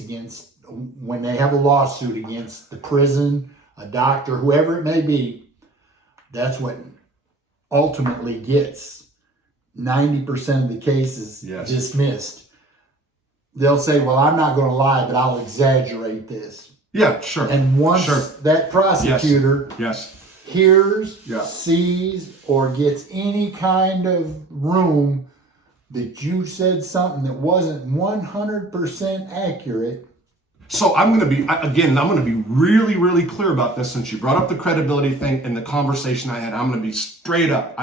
when they have a lawsuit against the prison, a doctor, whoever it may be, that's what ultimately gets 90% of the cases dismissed. They'll say, well, I'm not going to lie, but I'll exaggerate this. Yeah, sure. And once that prosecutor hears, sees, or gets any kind of room that you said something that wasn't 100% accurate. So I'm going to be really, really clear about this since you brought up the credibility thing and the conversation I had. I'm going to be straight up.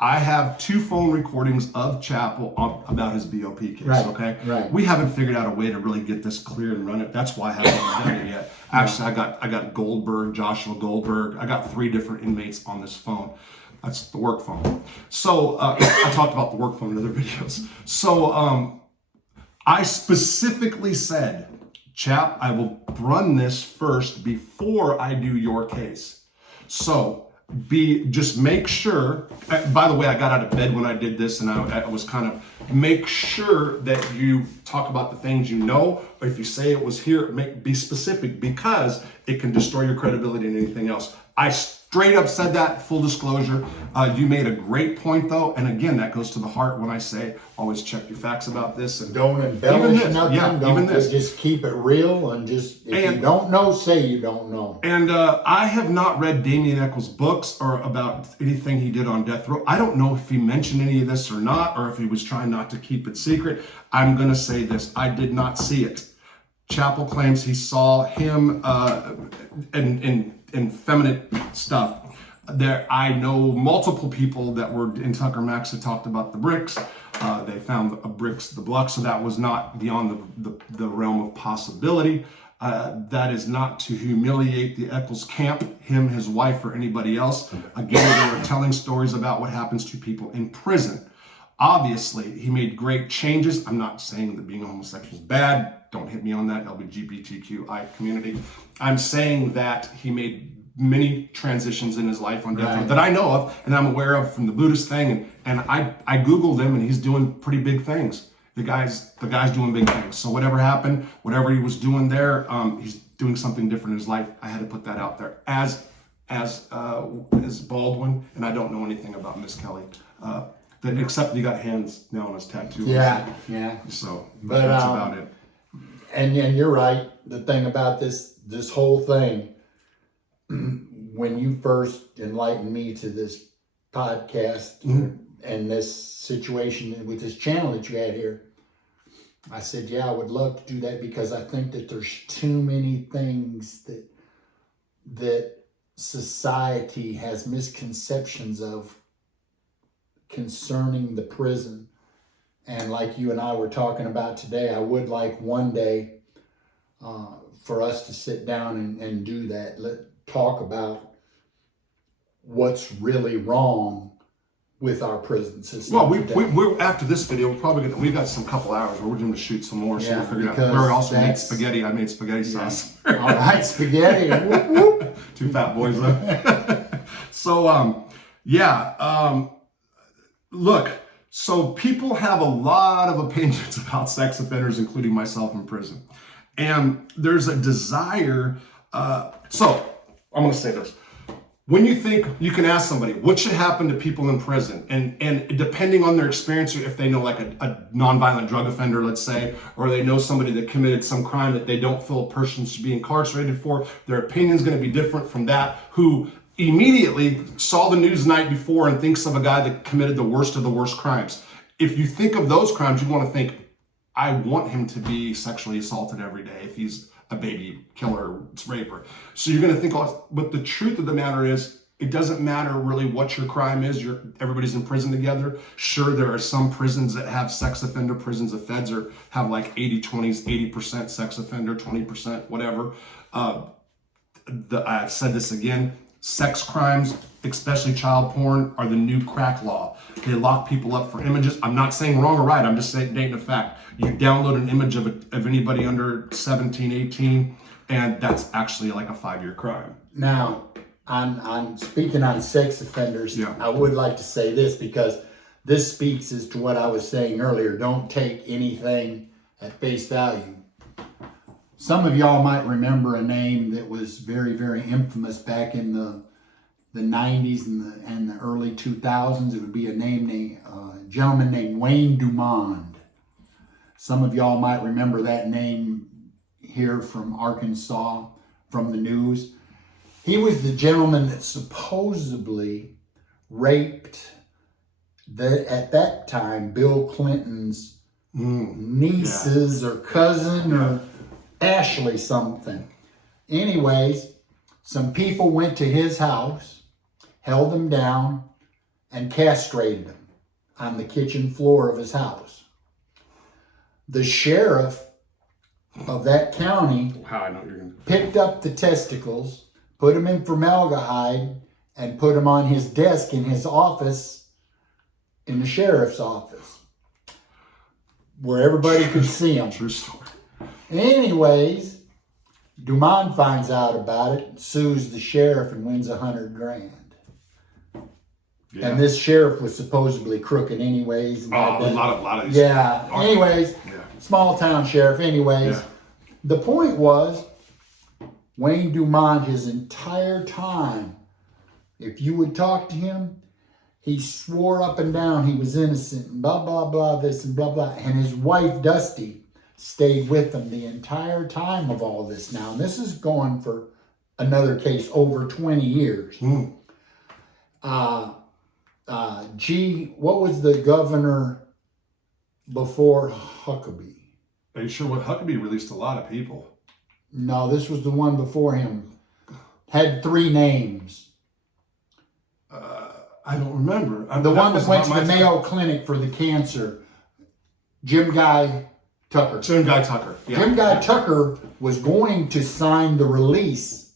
I have 2 phone recordings of Chappell about his BOP case, okay? Right. We haven't figured out a way to really get this clear and run it. That's why I haven't done it yet. Actually, I got Goldberg, Joshua Goldberg. I got 3 different inmates on this phone. That's the work phone. So I talked about the work phone in other videos. So I specifically said, Chap, I will run this first before I do your case. So just make sure, by the way, I got out of bed when I did this, and I was kind of, make sure that you talk about the things you know, or if you say it was here, be specific, because it can destroy your credibility and anything else. I straight up said that, full disclosure. You made a great point though, and again, that goes to the heart when I say, always check your facts about this. And don't embellish nothing, even this. Just keep it real, and if you don't know, say you don't know. And I have not read Damien Echols' books or about anything he did on death row. I don't know if he mentioned any of this or not, or if he was trying not to keep it secret. I'm gonna say this, I did not see it. Chappell claims he saw him in feminine stuff. I know multiple people that were in Tucker Max that talked about the bricks. They found bricks, the block, so that was not beyond the realm of possibility. That is not to humiliate the Echols camp, him, his wife, or anybody else. Again, they were telling stories about what happens to people in prison. Obviously, he made great changes. I'm not saying that being a homosexual is bad. Don't hit me on that, LGBTQI community. I'm saying that he made many transitions in his life on death row that I know of and I'm aware of from the Buddhist thing. And I Googled him and he's doing pretty big things. The guy's doing big things. So whatever happened, whatever he was doing there, he's doing something different in his life. I had to put that out there. As Baldwin, and I don't know anything about Miss Kelly. Except he got hands now on his tattoo. Yeah. So, But that's about it. And you're right. The thing about this whole thing, when you first enlightened me to this podcast and this situation with this channel that you had here, I said, yeah, I would love to do that because I think that there's too many things that society has misconceptions of concerning the prison. And like you and I were talking about today, I would like one day for us to sit down and do that. Talk about what's really wrong with our prison system. Well, we're after this video, we're probably we got some couple hours where we're going to shoot some more. So we'll figure out. We're also made spaghetti. I made spaghetti sauce. All right, spaghetti. Whoop, whoop. Two fat boys though. So look. So people have a lot of opinions about sex offenders, including myself in prison, and there's a desire. So I'm going to say this. When you think, you can ask somebody, what should happen to people in prison? And depending on their experience, if they know like a nonviolent drug offender, let's say, or they know somebody that committed some crime that they don't feel a person should be incarcerated for, their opinion is going to be different from that who immediately saw the news the night before and thinks of a guy that committed the worst of the worst crimes. If you think of those crimes, you want to think, I want him to be sexually assaulted every day if he's a baby killer, raper. So you're going to think, but the truth of the matter is, it doesn't matter really what your crime is. Everybody's in prison together. Sure, there are some prisons that have sex offender prisons. The feds have like 80-20s, 80% sex offender, 20% whatever. I've said this again. Sex crimes, especially child porn, are the new crack law. They lock people up for images. I'm not saying wrong or right. I'm just stating a fact. You download an image of anybody under 17, 18, and that's actually like a 5-year crime. Now, on speaking on sex offenders, I would like to say this because this speaks as to what I was saying earlier. Don't take anything at face value. Some of y'all might remember a name that was very, very infamous back in the 90s and the early 2000s. It would be a gentleman named Wayne Dumond. Some of y'all might remember that name here from Arkansas, from the news. He was the gentleman that supposedly raped, at that time, Bill Clinton's nieces or cousin or Ashley something. Anyways, some people went to his house, held him down, and castrated him on the kitchen floor of his house. The sheriff of that county picked up the testicles, put them in formaldehyde, and put them on his desk in his office, in the sheriff's office, where everybody could see them. True story. Anyways, Dumond finds out about it, sues the sheriff, and wins $100,000. Yeah. And this sheriff was supposedly crooked anyways. And a lot of these. Yeah. Anyways, small town sheriff. Anyways, the point was, Wayne Dumond, his entire time, if you would talk to him, he swore up and down he was innocent and blah, blah, blah, this and blah, blah. And his wife, Dusty, stayed with him the entire time of all this now. And this is going for another case over 20 years. What was the governor before Huckabee? Are you sure what Huckabee released a lot of people? No, this was the one before him. Had 3 names. I don't remember. The one that went to the my Mayo Clinic for the cancer. Jim Guy Tucker. Jim Guy Tucker. Yeah. Jim Guy Tucker was going to sign the release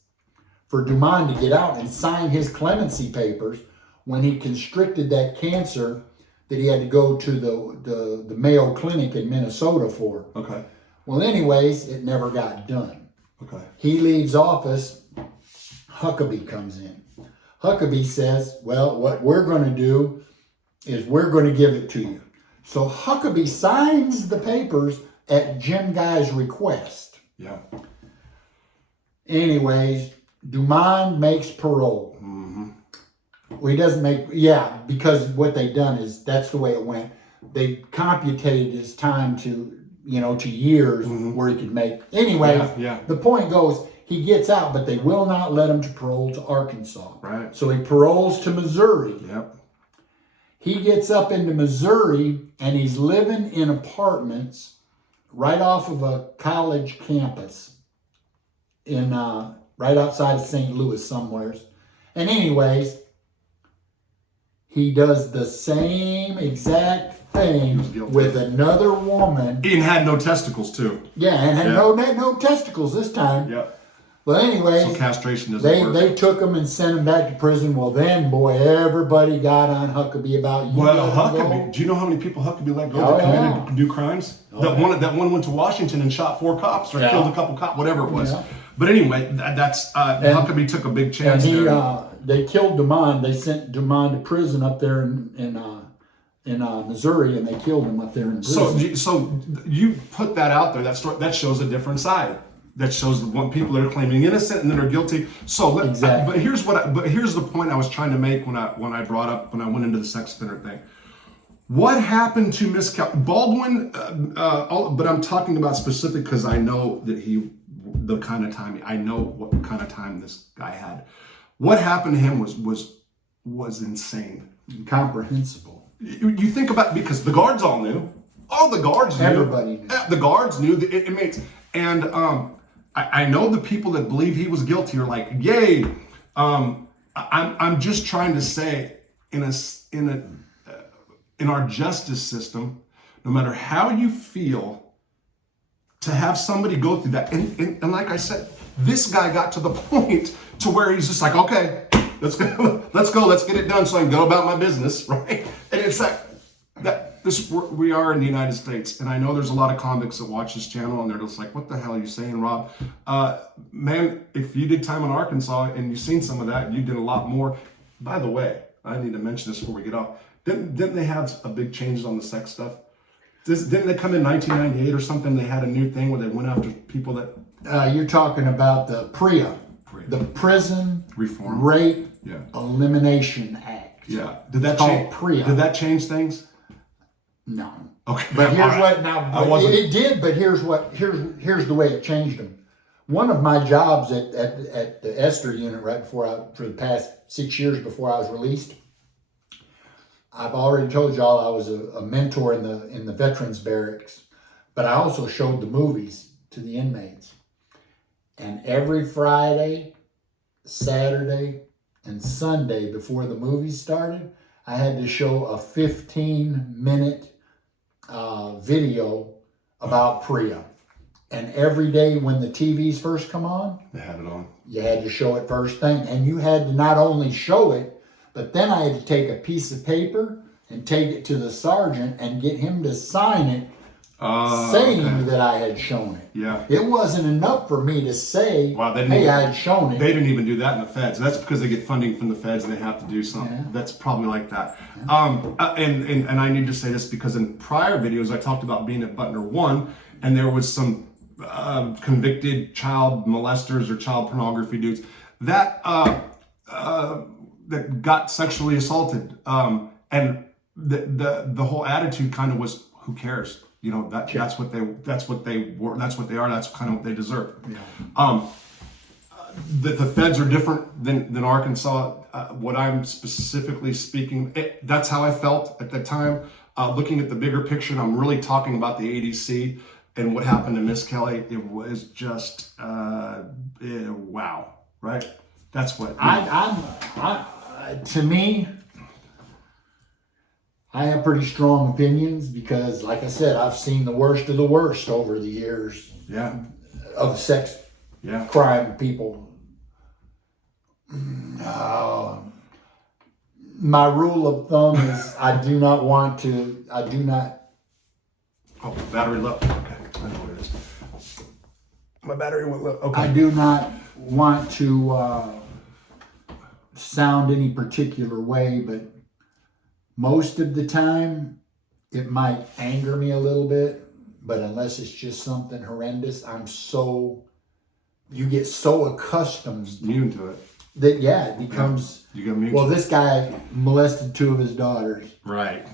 for Dumond to get out and sign his clemency papers when he constricted that cancer that he had to go to the Mayo Clinic in Minnesota for. Okay. Well, anyways, it never got done. Okay. He leaves office. Huckabee comes in. Huckabee says, well, what we're going to do is we're going to give it to you. So Huckabee signs the papers at Jim Guy's request. Yeah. Anyways, Dumond makes parole. Mm-hmm. Well, he doesn't make, yeah, because what they done is that's the way it went. They computated his time to, to years where he could make. Anyways, Yeah. the point goes, he gets out, but they will not let him to parole to Arkansas. Right. So he paroles to Missouri. Yep. He gets up into Missouri and he's living in apartments right off of a college campus in right outside of St. Louis somewheres. And anyways, he does the same exact thing with another woman. Ian had no testicles too. Yeah, and had Yeah. no testicles this time. Yep. But anyways, So castration doesn't work. they took him and sent him back to prison. Well, then, boy, everybody got on Huckabee about you. Well, let him go. Huckabee. Do you know how many people Huckabee let go Oh, that yeah. committed new crimes? Oh, That one went to Washington and shot 4 cops or Yeah. killed a couple cops, whatever it was. Yeah. But anyway, that's Huckabee took a big And chance he, there. they killed Dumond. They sent Dumond to prison up there in Missouri, and they killed him up there in prison. So you put that out there. That story that shows a different side. That shows the one people that are claiming innocent and then are guilty. So, Exactly. but here's the point I was trying to make when I went into the sex offender thing. What happened to Miss Baldwin? But I'm talking about specific because I know that the kind of time I know what kind of time this guy had. What happened to him was insane. Incomprehensible. You think about because the guards all knew. All the guards knew. Everybody knew. The guards knew the inmates, and I know the people that believe he was guilty are like, yay. I'm just trying to say in our justice system, no matter how you feel, to have somebody go through that, and like I said, this guy got to the point to where he's just like, okay, let's go, let's get it done so I can go about my business, right? And it's like that. We are in the United States, and I know there's a lot of convicts that watch this channel, and they're just like, "What the hell are you saying, Rob?" Man, if you did time in Arkansas and you've seen some of that, you did a lot more. By the way, I need to mention this before we get off. Didn't they have a big changes on the sex stuff? Didn't they come in 1998 or something? They had a new thing where they went after people that You're talking about the PREA, the Prison Reform Rape Yeah. Elimination Act. Yeah. Did that It's called change? PREA. Did that change things? No. Okay. But here's All right. what now. It did, but here's the way it changed them. One of my jobs at the Esther unit for the past 6 years before I was released, I've already told y'all I was a mentor in the veterans barracks, but I also showed the movies to the inmates. And every Friday, Saturday, and Sunday before the movies started, I had to show a 15-minute video about PREA. And every day when the TVs first come on, They had it on. you had to show it first thing. And you had to not only show it, but then I had to take a piece of paper and take it to the sergeant and get him to sign it, saying Okay. that I had shown it. Yeah. It wasn't enough for me to say, Wow, they didn't hey, even- I had shown it. They didn't even do that in the feds. That's because they get funding from the feds and they have to do something. Yeah. That's probably like that. And I need to say this because in prior videos I talked about being at Butner 1 and there was some convicted child molesters or child pornography dudes that that got sexually assaulted. And the whole attitude kind of was, who cares? You know, that's what they are. That's kind of what they deserve. Yeah. The feds are different than Arkansas. What I'm specifically speaking, that's how I felt at the time. Looking at the bigger picture, and I'm really talking about the ADC and what happened to Miss Kelly. It was just wow, right? That's what to me, I have pretty strong opinions because, like I said, I've seen the worst of the worst over the years Yeah. of sex Yeah. crime people. My rule of thumb is I do not. Oh, battery low. Okay. I know what it is. My battery went low. Okay. I do not want to sound any particular way, but most of the time it might anger me a little bit, but unless it's just something horrendous, you get so accustomed Immune to it. that, yeah, it becomes, You get immune well, to this guy molested 2 of his daughters. it. Right.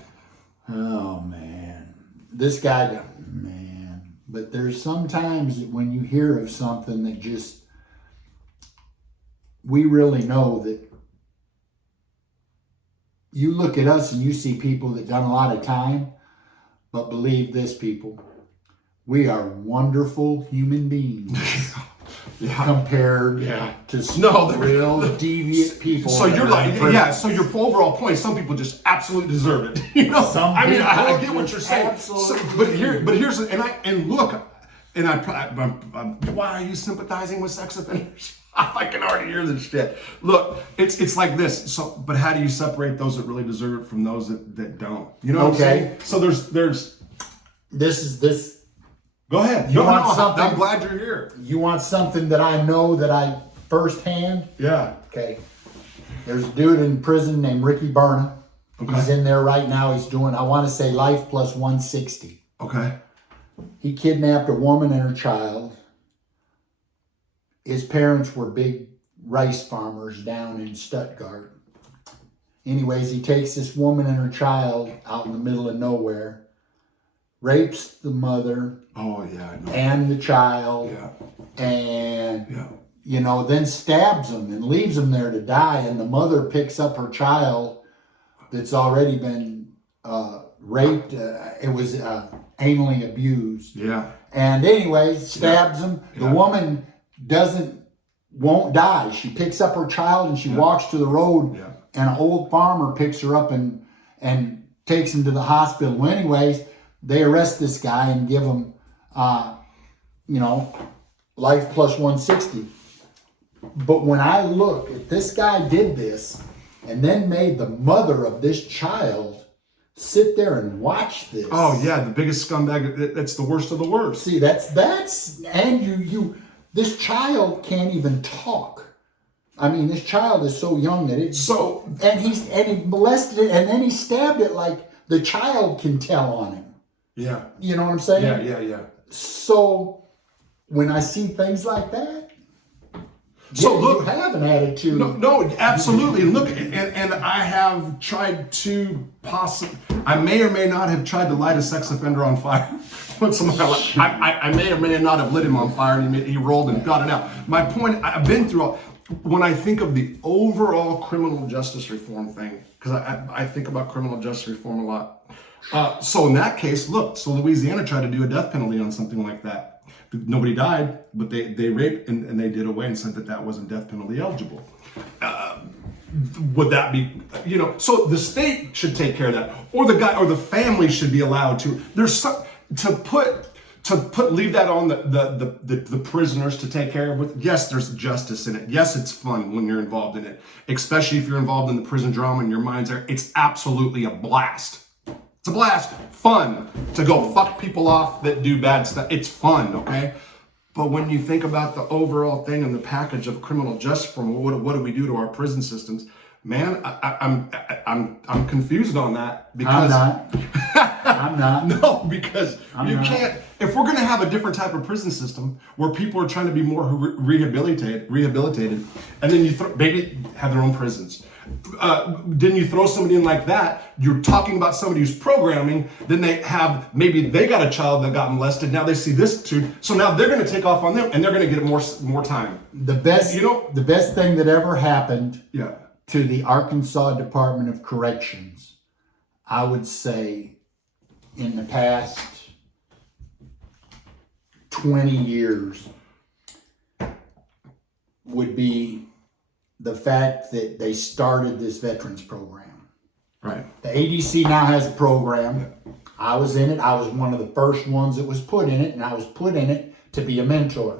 Oh, man. This guy, man. But there's sometimes that when you hear of something that just, we really know that you look at us and you see people that done a lot of time, but believe this, people, we are wonderful human beings Yeah. compared Yeah. to No, real deviant people. So you're that are like, in prison. yeah. So your overall point, some people just absolutely deserve it. You know, Some I mean, I people get what you're just saying. absolutely But here's, and look, and why are you sympathizing with sex offenders? I can already hear this shit. Look, it's like this. So, but how do you separate those that really deserve it from those that don't? You know what I'm saying? So there's. This. Go ahead. You want I'm something? glad you're here. You want something that I know that I firsthand? Yeah. Okay. There's a dude in prison named Ricky Barna. Okay. He's in there right now. He's doing, I want to say, life plus 160. Okay. He kidnapped a woman and her child. His parents were big rice farmers down in Stuttgart. Anyways, he takes this woman and her child out in the middle of nowhere, rapes the mother Oh yeah. I know. and the child, Yeah. and Yeah. then stabs them and leaves them there to die. And the mother picks up her child that's already been raped. It was anally abused. Yeah. And anyways, stabs him. The Yeah. woman won't die. She picks up her child and she walks to the road. Yeah. And an old farmer picks her up and takes him to the hospital. Well, anyways, they arrest this guy and give him, life plus 160. But when I look at this guy did this and then made the mother of this child sit there and watch this. Oh yeah, the biggest scumbag. That's the worst of the worst. See, that's and this child can't even talk. I mean, this child is so young that and he molested it and then he stabbed it like the child can tell on him. Yeah. You know what I'm saying? Yeah. So when I see things like that, So yeah, look, you have an attitude. No, absolutely. And look, and I have tried to I may or may not have tried to light a sex offender on fire. I may or may not have lit him on fire, and he rolled and got it out. My point, I've been through when I think of the overall criminal justice reform thing, because I think about criminal justice reform a lot. So in that case, look, so Louisiana tried to do a death penalty on something like that. Nobody died, but they raped and they did away and said that wasn't death penalty eligible. Would that be, so the state should take care of that, or the guy or the family should be allowed to. There's some leave that on the prisoners to take care of. With yes, there's justice in it. Yes, it's fun when you're involved in it, especially if you're involved in the prison drama and your mind's there. It's absolutely a blast. It's a blast. Fun to go fuck people off that do bad stuff. It's fun, okay? But when you think about the overall thing and the package of criminal justice reform, what do we do to our prison systems? Man, I'm confused on that because I'm not. No, because you not. can't. If we're going to have a different type of prison system where people are trying to be more rehabilitated, and then you maybe have their own prisons. Then you throw somebody in like that, you're talking about somebody who's programming, then maybe they got a child that got molested, now they see this dude, so now they're going to take off on them and they're going to get more time. The best thing that ever happened to the Arkansas Department of Corrections, I would say in the past 20 years, would be the fact that they started this veterans program. Right. The ADC now has a program. I was in it. I was one of the first ones that was put in it, and I was put in it to be a mentor.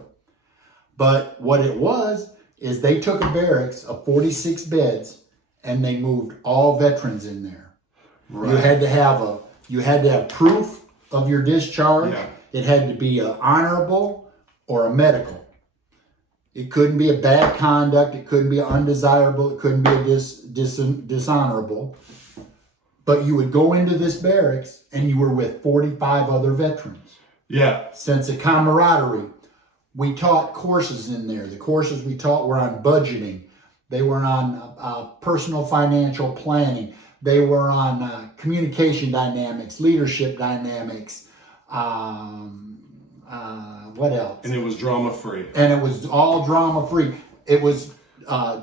But what it was is they took a barracks of 46 beds and they moved all veterans in there. Right. You had to have proof of your discharge. Yeah. It had to be an honorable or a medical. It couldn't be a bad conduct. It couldn't be undesirable. It couldn't be a dishonorable. But you would go into this barracks and you were with 45 other veterans. Yeah. Sense of camaraderie. We taught courses in there. The courses we taught were on budgeting. They were on personal financial planning. They were on communication dynamics, leadership dynamics. What else? And it was drama free. And it was all drama free. It was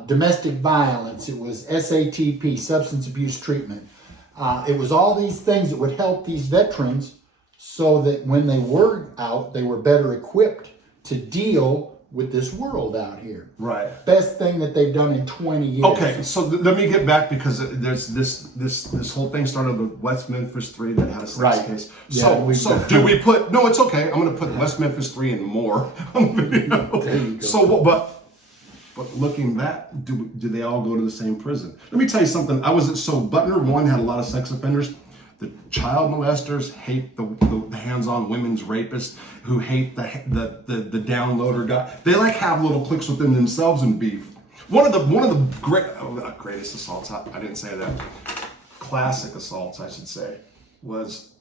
domestic violence. It was SATP, substance abuse treatment. It was all these things that would help these veterans so that when they were out, they were better equipped to deal with this world out here. Right. Best thing that they've done in 20 years. Okay, so let me get back because there's this whole thing started with West Memphis 3 that had a sex Right. case. Yeah, So do we put? No, it's okay. I'm going to put West Memphis 3 and more on the video. There you go. So, but looking back, do they all go to the same prison? Let me tell you something. Butner 1 had a lot of sex offenders. The child molesters hate the hands-on women's rapists who hate the downloader guy. They like have little cliques within themselves and beef. One of the greatest assaults, I didn't say that, classic assaults I should say, was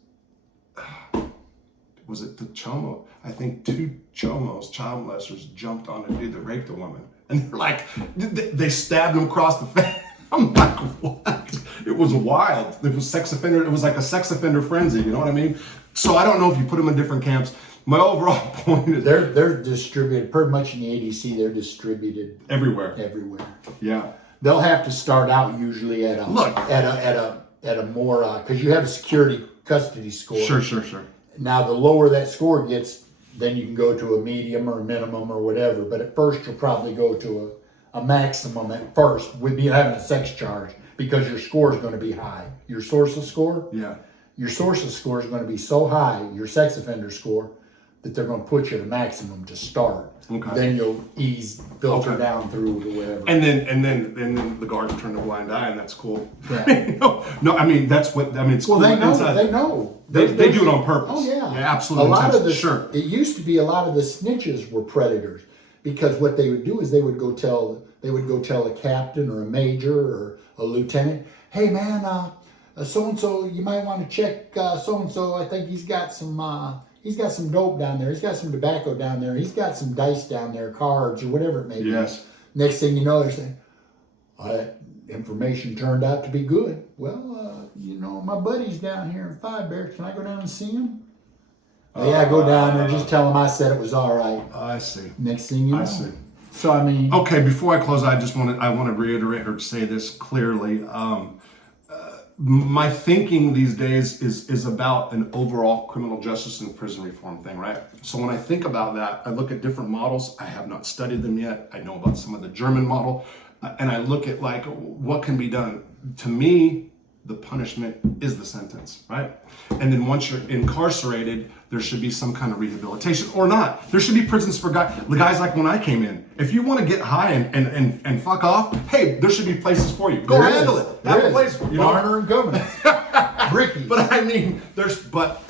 it the Chomo? I think 2 Chomos, child molesters, jumped on a dude that raped a woman. And they're like, they stabbed him across the face. I'm like, what? It was wild. It was sex offender. It was like a sex offender frenzy. You know what I mean? So I don't know if you put them in different camps. My overall point is They're distributed pretty much in the ADC. They're distributed everywhere. Yeah. They'll have to start out usually at a more because you have a security custody score. Sure. Now the lower that score gets, then you can go to a medium or a minimum or whatever. But at first you'll probably go to a maximum at first with you having a sex charge because your score is going to be high. Your sources score? Yeah. Your sources score is going to be so high, your sex offender score, that they're going to put you at a maximum to start. Okay. Then you'll filter Okay. down through to whatever. And then the guards turn a blind eye, and that's cool. Yeah. no, I mean that's what I mean. It's Well, cool they know. inside. They know. They do it on purpose. Oh yeah. Yeah, absolutely. A lot of the sure. It used to be a lot of the snitches were predators because what they would do is they would go tell a captain or a major or a lieutenant, hey man, so and so, you might want to check so and so. I think he's got some dope down there. He's got some tobacco down there. He's got some dice down there, cards or whatever it may be. Yes. Next thing you know, they're saying, that information turned out to be good. Well, my buddy's down here in 5 Barracks. Can I go down and see him? Yeah, go down there. Just tell him I said it was all right. I see. Next thing you know. I see. So I mean. Okay, before I close, I want to reiterate or say this clearly. My thinking these days is about an overall criminal justice and prison reform thing, right? So when I think about that, I look at different models. I have not studied them yet. I know about some of the German model, and I look at like what can be done. To me, the punishment is the sentence, right? And then once you're incarcerated, there should be some kind of rehabilitation or not. There should be prisons for guys like when I came in. If you want to get high and fuck off, hey, there should be places for you. Go handle it. Have a place for you. Garner and Governor. Ricky. But I mean, but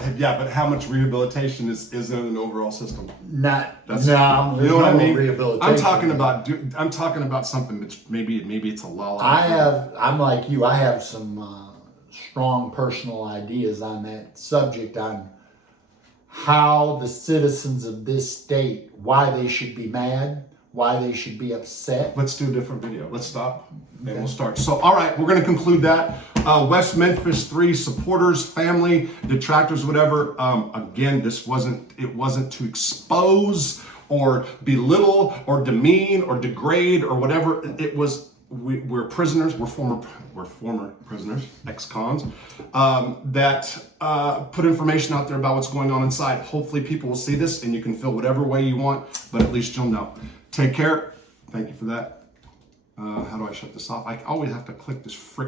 how much rehabilitation is in an overall system? You know what I mean? I'm talking about something that's maybe it's a lull. I'm like you. I have some strong personal ideas on that subject on how the citizens of this state, why they should be mad, why they should be upset. Let's do a different video. Let's stop and we'll start. So, all right, we're going to conclude that. West Memphis 3 supporters, family, detractors, whatever. Again, it wasn't to expose or belittle or demean or degrade or whatever. It was. We're prisoners. We're former prisoners, ex-cons, that put information out there about what's going on inside. Hopefully people will see this and you can feel whatever way you want, but at least you'll know. Take care. Thank you for that. How do I shut this off? I always have to click this frickin'